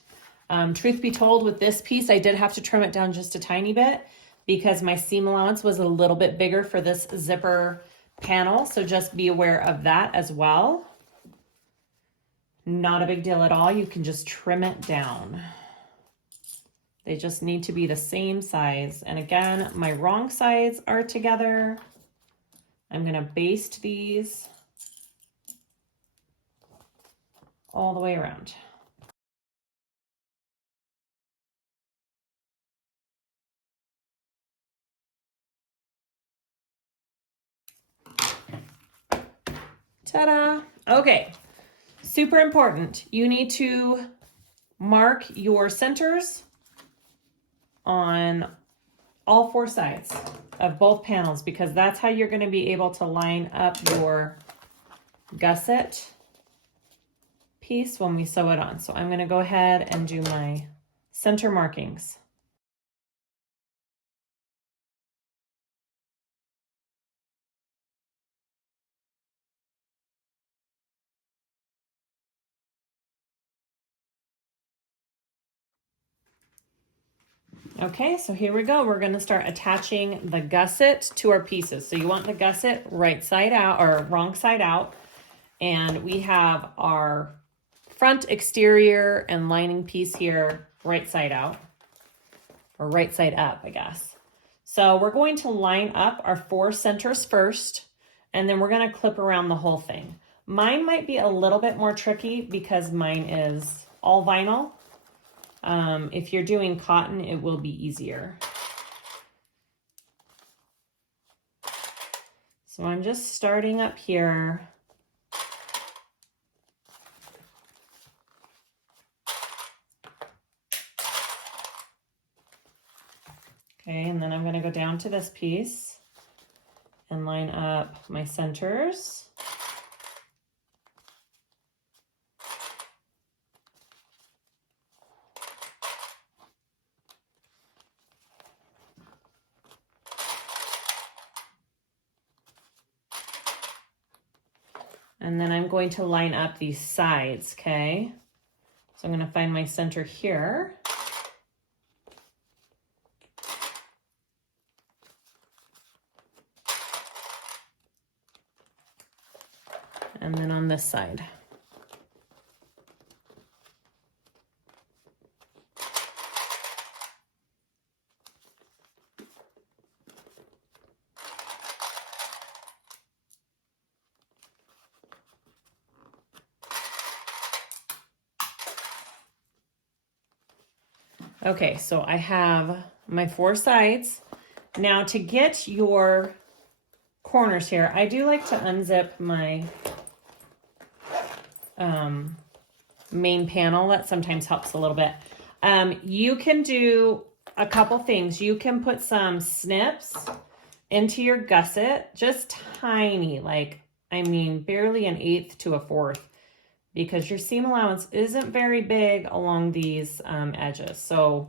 Truth be told, with this piece, I did have to trim it down just a tiny bit because my seam allowance was a little bit bigger for this zipper panel, so just be aware of that as well. Not a big deal at all, you can just trim it down. They just need to be the same size. And again, my wrong sides are together. I'm gonna baste these all the way around. Ta-da! Okay, super important. You need to mark your centers on all four sides of both panels because that's how you're going to be able to line up your gusset piece when we sew it on. So I'm going to go ahead and do my center markings. Okay, so here we go. We're going to start attaching the gusset to our pieces. So you want the gusset right side out or wrong side out. And we have our front exterior and lining piece here right side out, or right side up, I guess. So we're going to line up our four centers first, and then we're going to clip around the whole thing. Mine might be a little bit more tricky because mine is all vinyl. If you're doing cotton, it will be easier. So I'm just starting up here. Okay, and then I'm going to go down to this piece and line up my centers. And then I'm going to line up these sides, okay? So I'm going to find my center here. And then on this side. Okay, so I have my four sides. Now to get your corners here, I do like to unzip my main panel. That sometimes helps a little bit. You can do a couple things. You can put some snips into your gusset, just tiny, like, I mean, barely an 1/8 to a 1/4, because your seam allowance isn't very big along these edges. So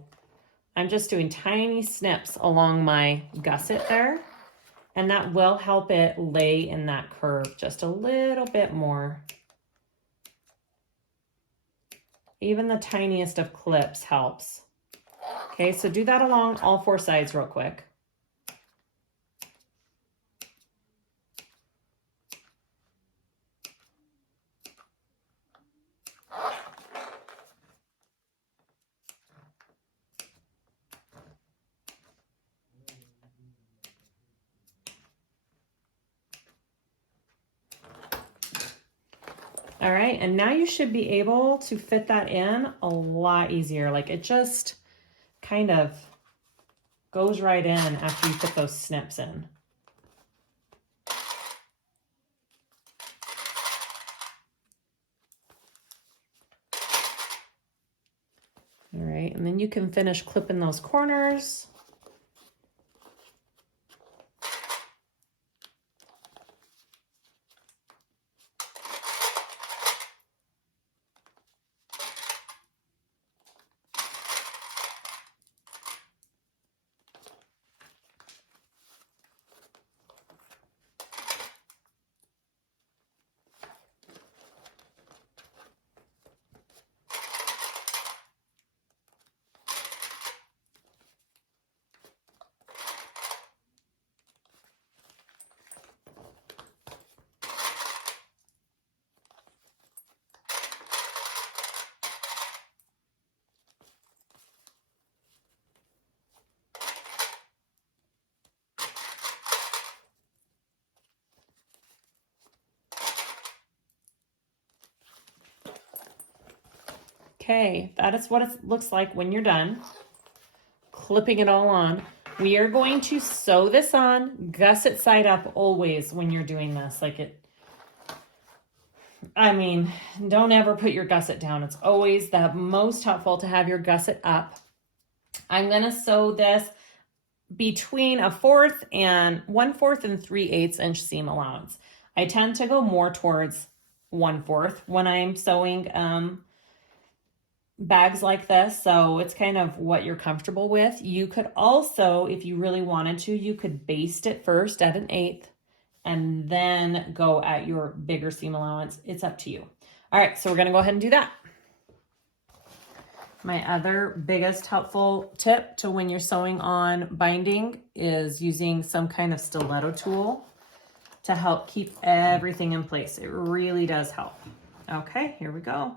I'm just doing tiny snips along my gusset there, and that will help it lay in that curve just a little bit more. Even the tiniest of clips helps. Okay, so do that along all 4 sides real quick. All right, and now you should be able to fit that in a lot easier. Like it just kind of goes right in after you put those snips in. All right, and then you can finish clipping those corners. Okay, that is what it looks like when you're done clipping it all on. We are going to sew this on, gusset side up always when you're doing this. I mean, don't ever put your gusset down. It's always the most helpful to have your gusset up. I'm gonna sew this between a 1/4 and 3/8 inch seam allowance. I tend to go more towards 1/4 when I'm sewing bags like this, so it's kind of what you're comfortable with. You could also, if you really wanted to, you could baste it first at 1/8 and then go at your bigger seam allowance. It's up to you. All right, so we're gonna go ahead and do that. My other biggest helpful tip to when you're sewing on binding is using some kind of stiletto tool to help keep everything in place. It really does help. Okay, here we go.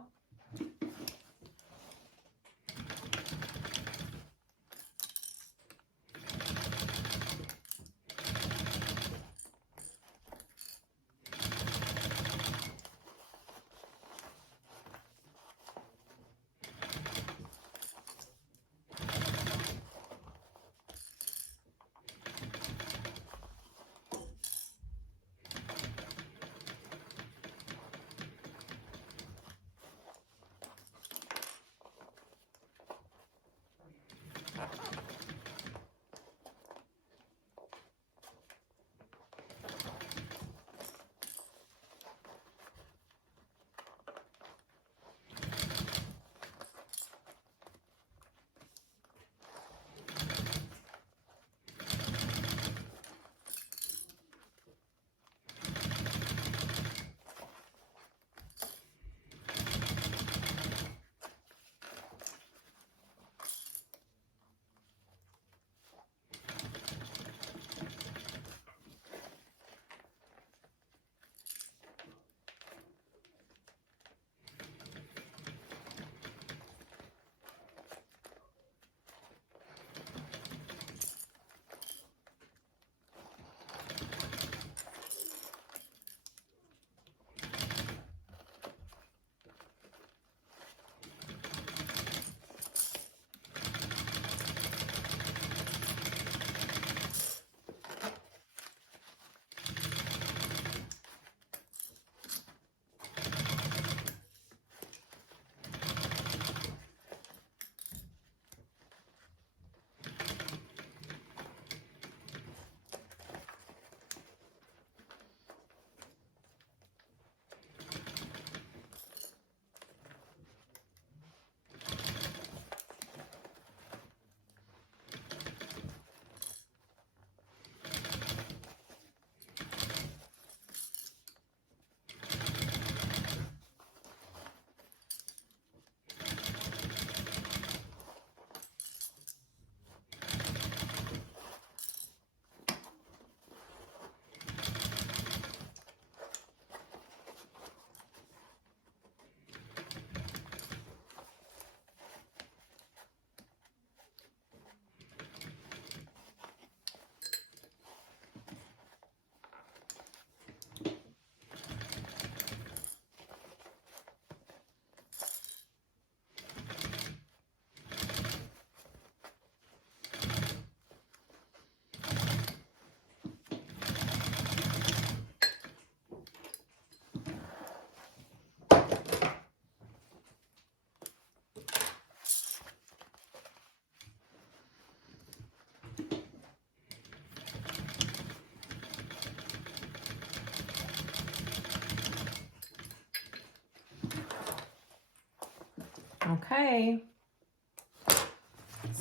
Okay.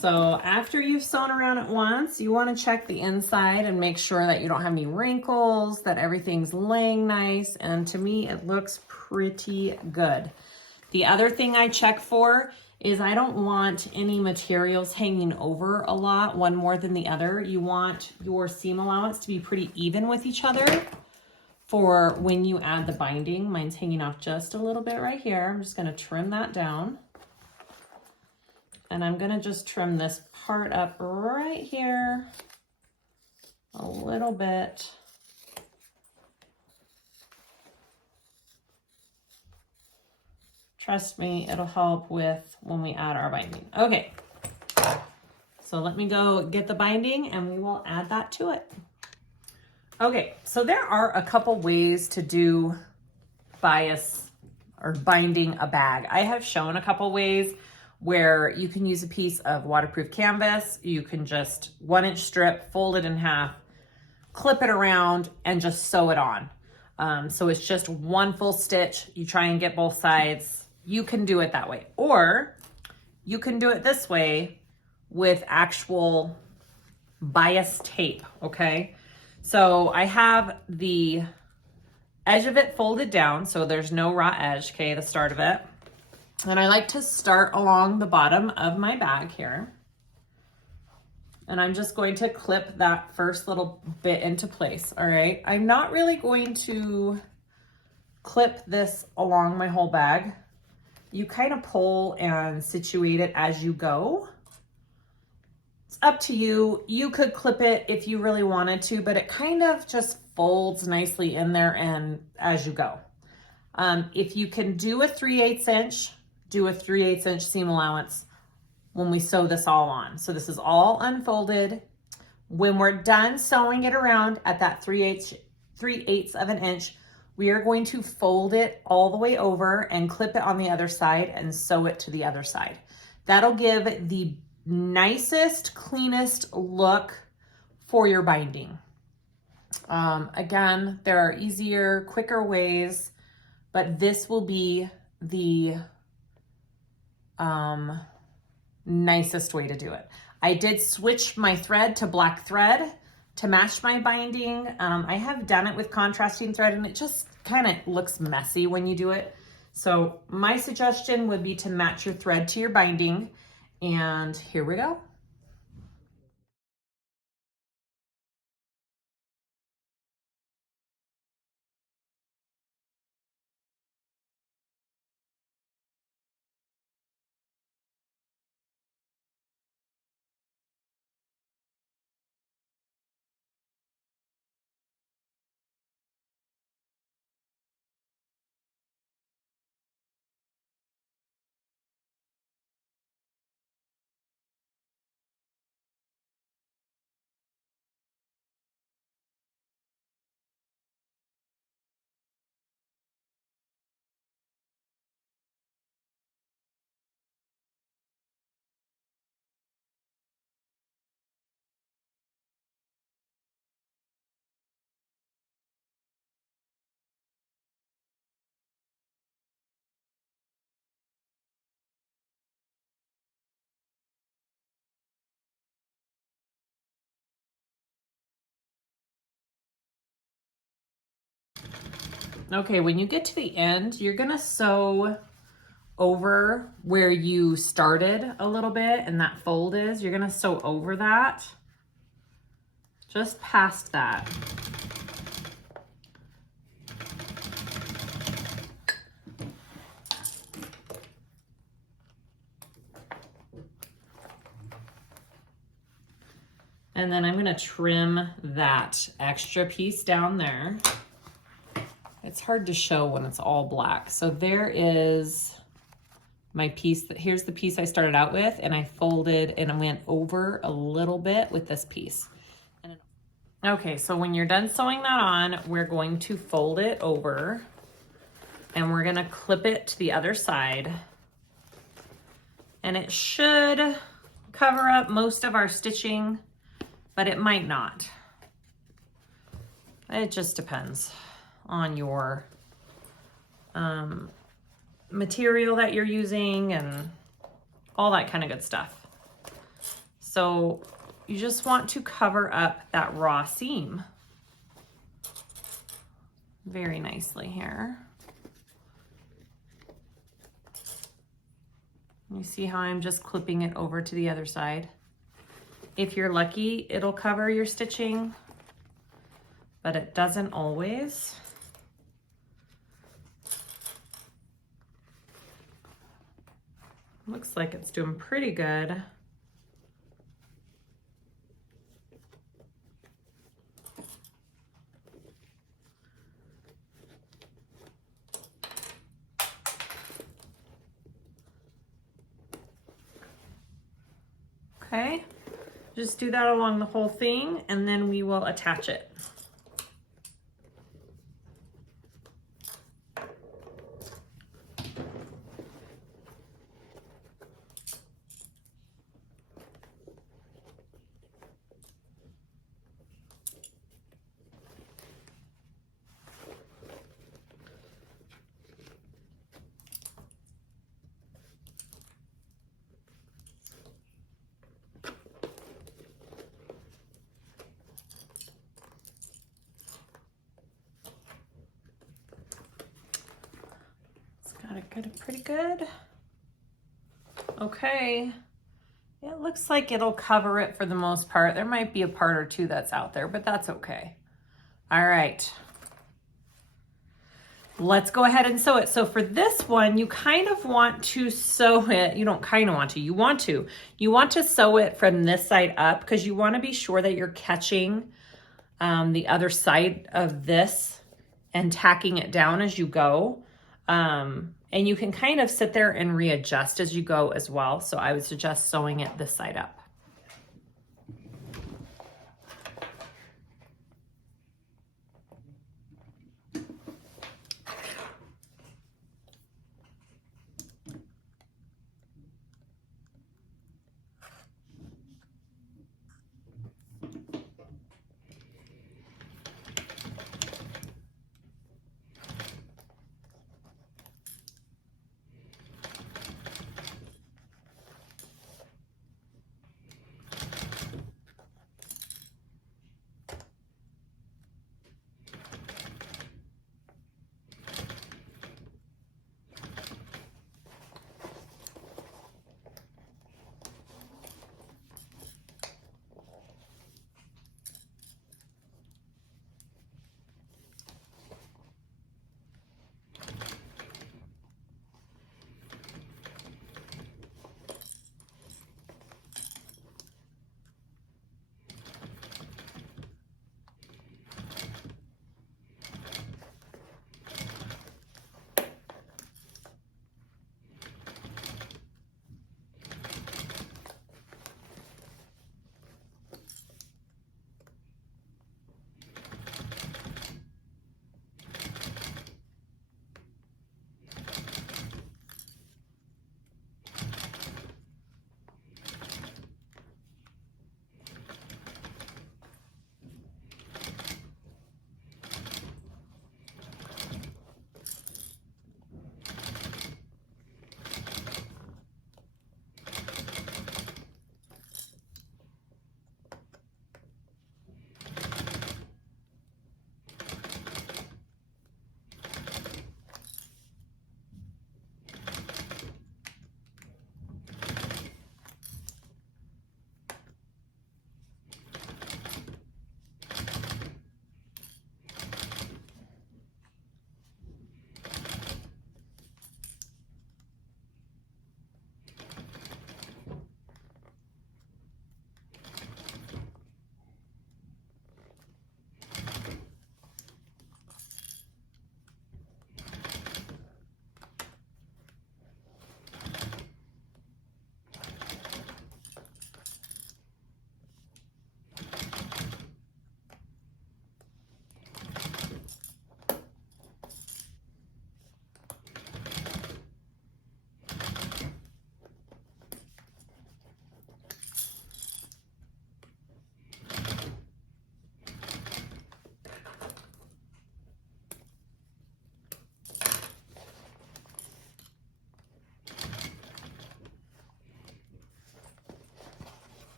So after you've sewn around it once, you want to check the inside and make sure that you don't have any wrinkles, that everything's laying nice. And to me, it looks pretty good. The other thing I check for is I don't want any materials hanging over a lot, one more than the other. You want your seam allowance to be pretty even with each other for when you add the binding. Mine's hanging off just a little bit right here. I'm just gonna trim that down. And I'm gonna just trim this part up right here a little bit. Trust me, it'll help with when we add our binding. Okay, so let me go get the binding and we will add that to it. Okay, so there are a couple ways to do bias or binding a bag. I have shown a couple ways where you can use a piece of waterproof canvas. You can just 1-inch strip, fold it in half, clip it around, and just sew it on. So it's just one full stitch. You try and get both sides. You can do it that way. Or you can do it this way with actual bias tape, okay? So I have the edge of it folded down, so there's no raw edge, okay, the start of it. And I like to start along the bottom of my bag here. And I'm just going to clip that first little bit into place, all right? I'm not really going to clip this along my whole bag. You kind of pull and situate it as you go. It's up to you. You could clip it if you really wanted to, but it kind of just folds nicely in there and as you go. If you can do a 3/8 inch, do a 3/8 inch seam allowance when we sew this all on. So this is all unfolded. When we're done sewing it around at that 3/8 of an inch, we are going to fold it all the way over and clip it on the other side and sew it to the other side. That'll give the nicest, cleanest look for your binding. Again, there are easier, quicker ways, but this will be the nicest way to do it. I did switch my thread to black thread to match my binding. I have done it with contrasting thread and it just kind of looks messy when you do it. So my suggestion would be to match your thread to your binding, and here we go. Okay, when you get to the end, you're gonna sew over where you started a little bit and that fold is. You're gonna sew over that, just past that. And then I'm gonna trim that extra piece down there. It's hard to show when it's all black. So there is my piece. Here's the piece I started out with, and I folded and I went over a little bit with this piece. Okay, so when you're done sewing that on, we're going to fold it over and we're gonna clip it to the other side. And it should cover up most of our stitching, but it might not. It just depends on your material that you're using and all that kind of good stuff. So you just want to cover up that raw seam very nicely here. You see how I'm just clipping it over to the other side. If you're lucky, it'll cover your stitching, but it doesn't always. Looks like it's doing pretty good. Okay, just do that along the whole thing and then we will attach it. Got it pretty good. Okay, it looks like it'll cover it for the most part. There might be a part or two that's out there, but that's okay. All right, let's go ahead and sew it. So for this one, you kind of want to sew it. You don't kind of want to, you want to. You want to sew it from this side up because you want to be sure that you're catching the other side of this and tacking it down as you go. And you can kind of sit there and readjust as you go as well. So I would suggest sewing it this side up.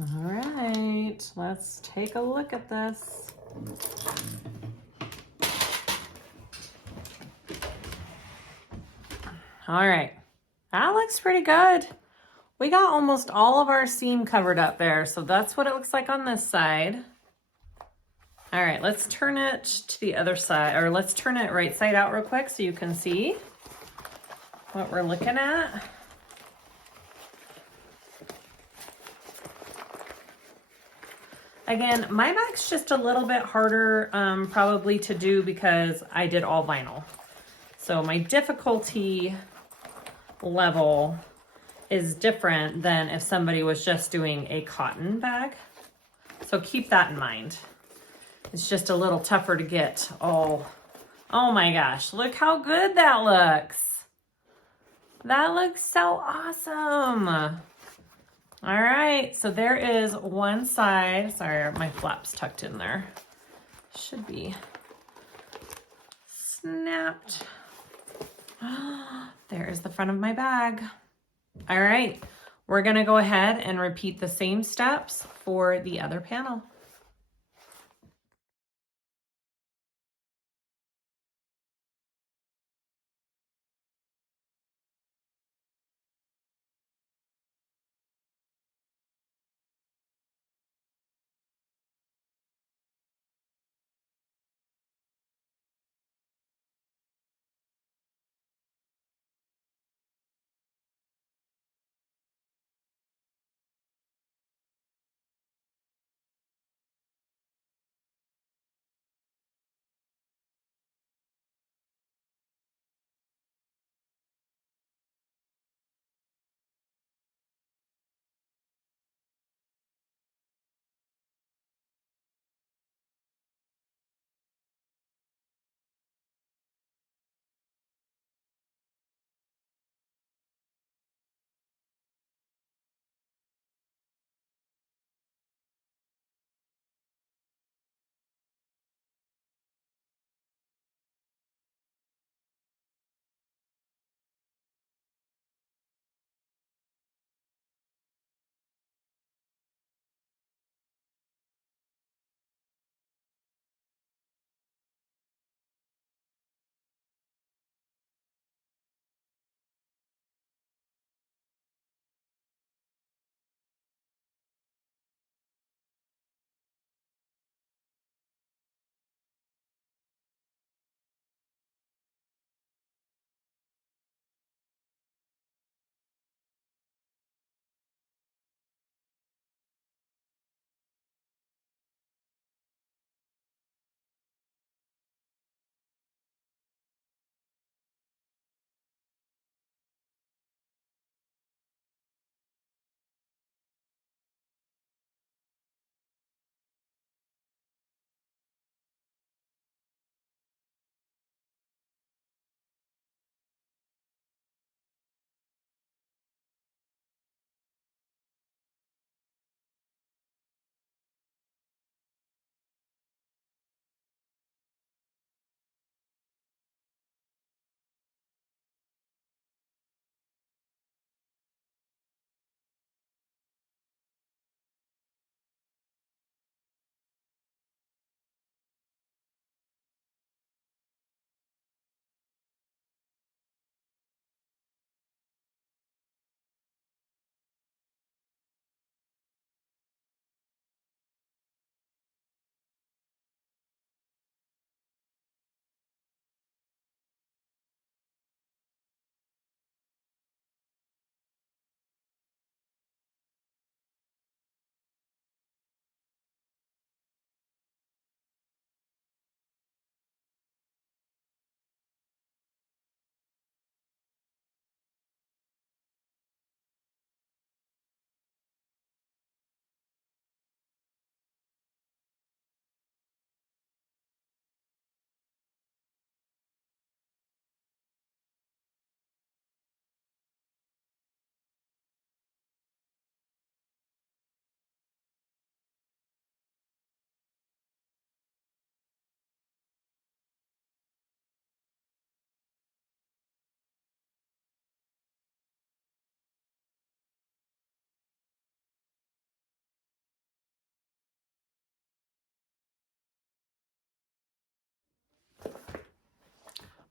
All right, let's take a look at this. All right, that looks pretty good. We got almost all of our seam covered up there, so that's what it looks like on this side. All right, let's turn it to the other side, or let's turn it right side out real quick so you can see what we're looking at. Again, my bag's just a little bit harder probably to do because I did all vinyl. So my difficulty level is different than if somebody was just doing a cotton bag. So keep that in mind. It's just a little tougher to get. Oh my gosh, look how good that looks. That looks so awesome. All right, so there is one side. Sorry, my flap's tucked in there. Should be snapped. There is the front of my bag. All right, we're gonna go ahead and repeat the same steps for the other panel.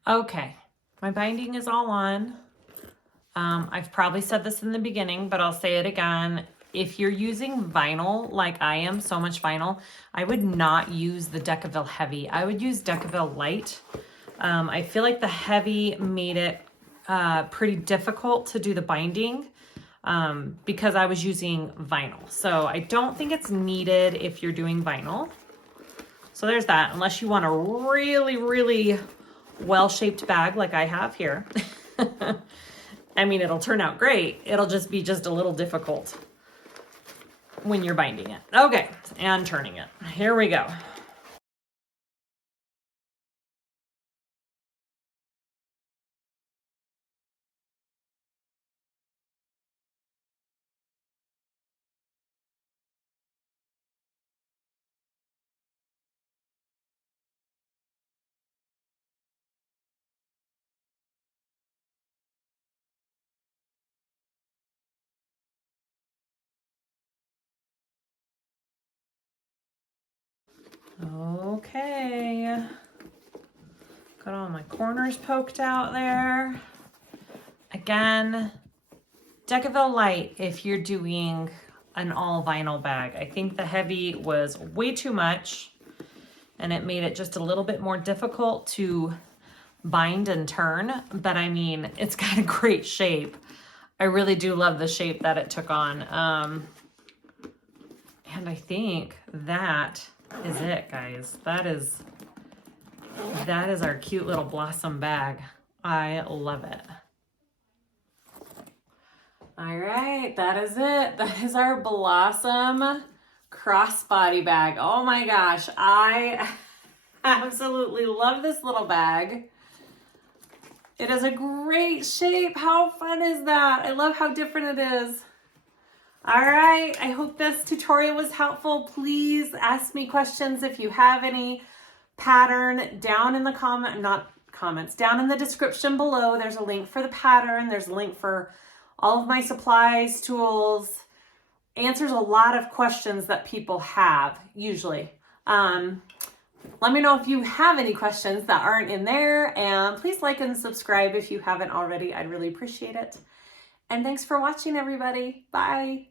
Okay, my binding is all on. I've probably said this in the beginning, but I'll say it again. If you're using vinyl, like I am, so much vinyl, I would not use the Decaville Heavy. I would use Decaville Light. I feel like the Heavy made it pretty difficult to do the binding because I was using vinyl. So I don't think it's needed if you're doing vinyl. So there's that, unless you want a really, really well-shaped bag like I have here. I mean, it'll turn out great. It'll just be a little difficult when you're binding it. Okay, and turning it. Here we go. Okay. Got all my corners poked out there. Again, Decaville Light if you're doing an all vinyl bag. I think the Heavy was way too much and it made it just a little bit more difficult to bind and turn, but I mean, it's got a great shape. I really do love the shape that it took on. And I think that is it, guys. That is our cute little blossom bag. I love it. All right, that is it. That is our blossom crossbody bag. Oh my gosh, I absolutely love this little bag. It is a great shape. How fun is that? I love how different it is. All right, I hope this tutorial was helpful. Please ask me questions if you have any. Pattern down in the down in the description below. There's a link for the pattern. There's a link for all of my supplies, tools. Answers a lot of questions that people have usually. Let me know if you have any questions that aren't in there, and please like and subscribe if you haven't already. I'd really appreciate it. And thanks for watching, everybody. Bye.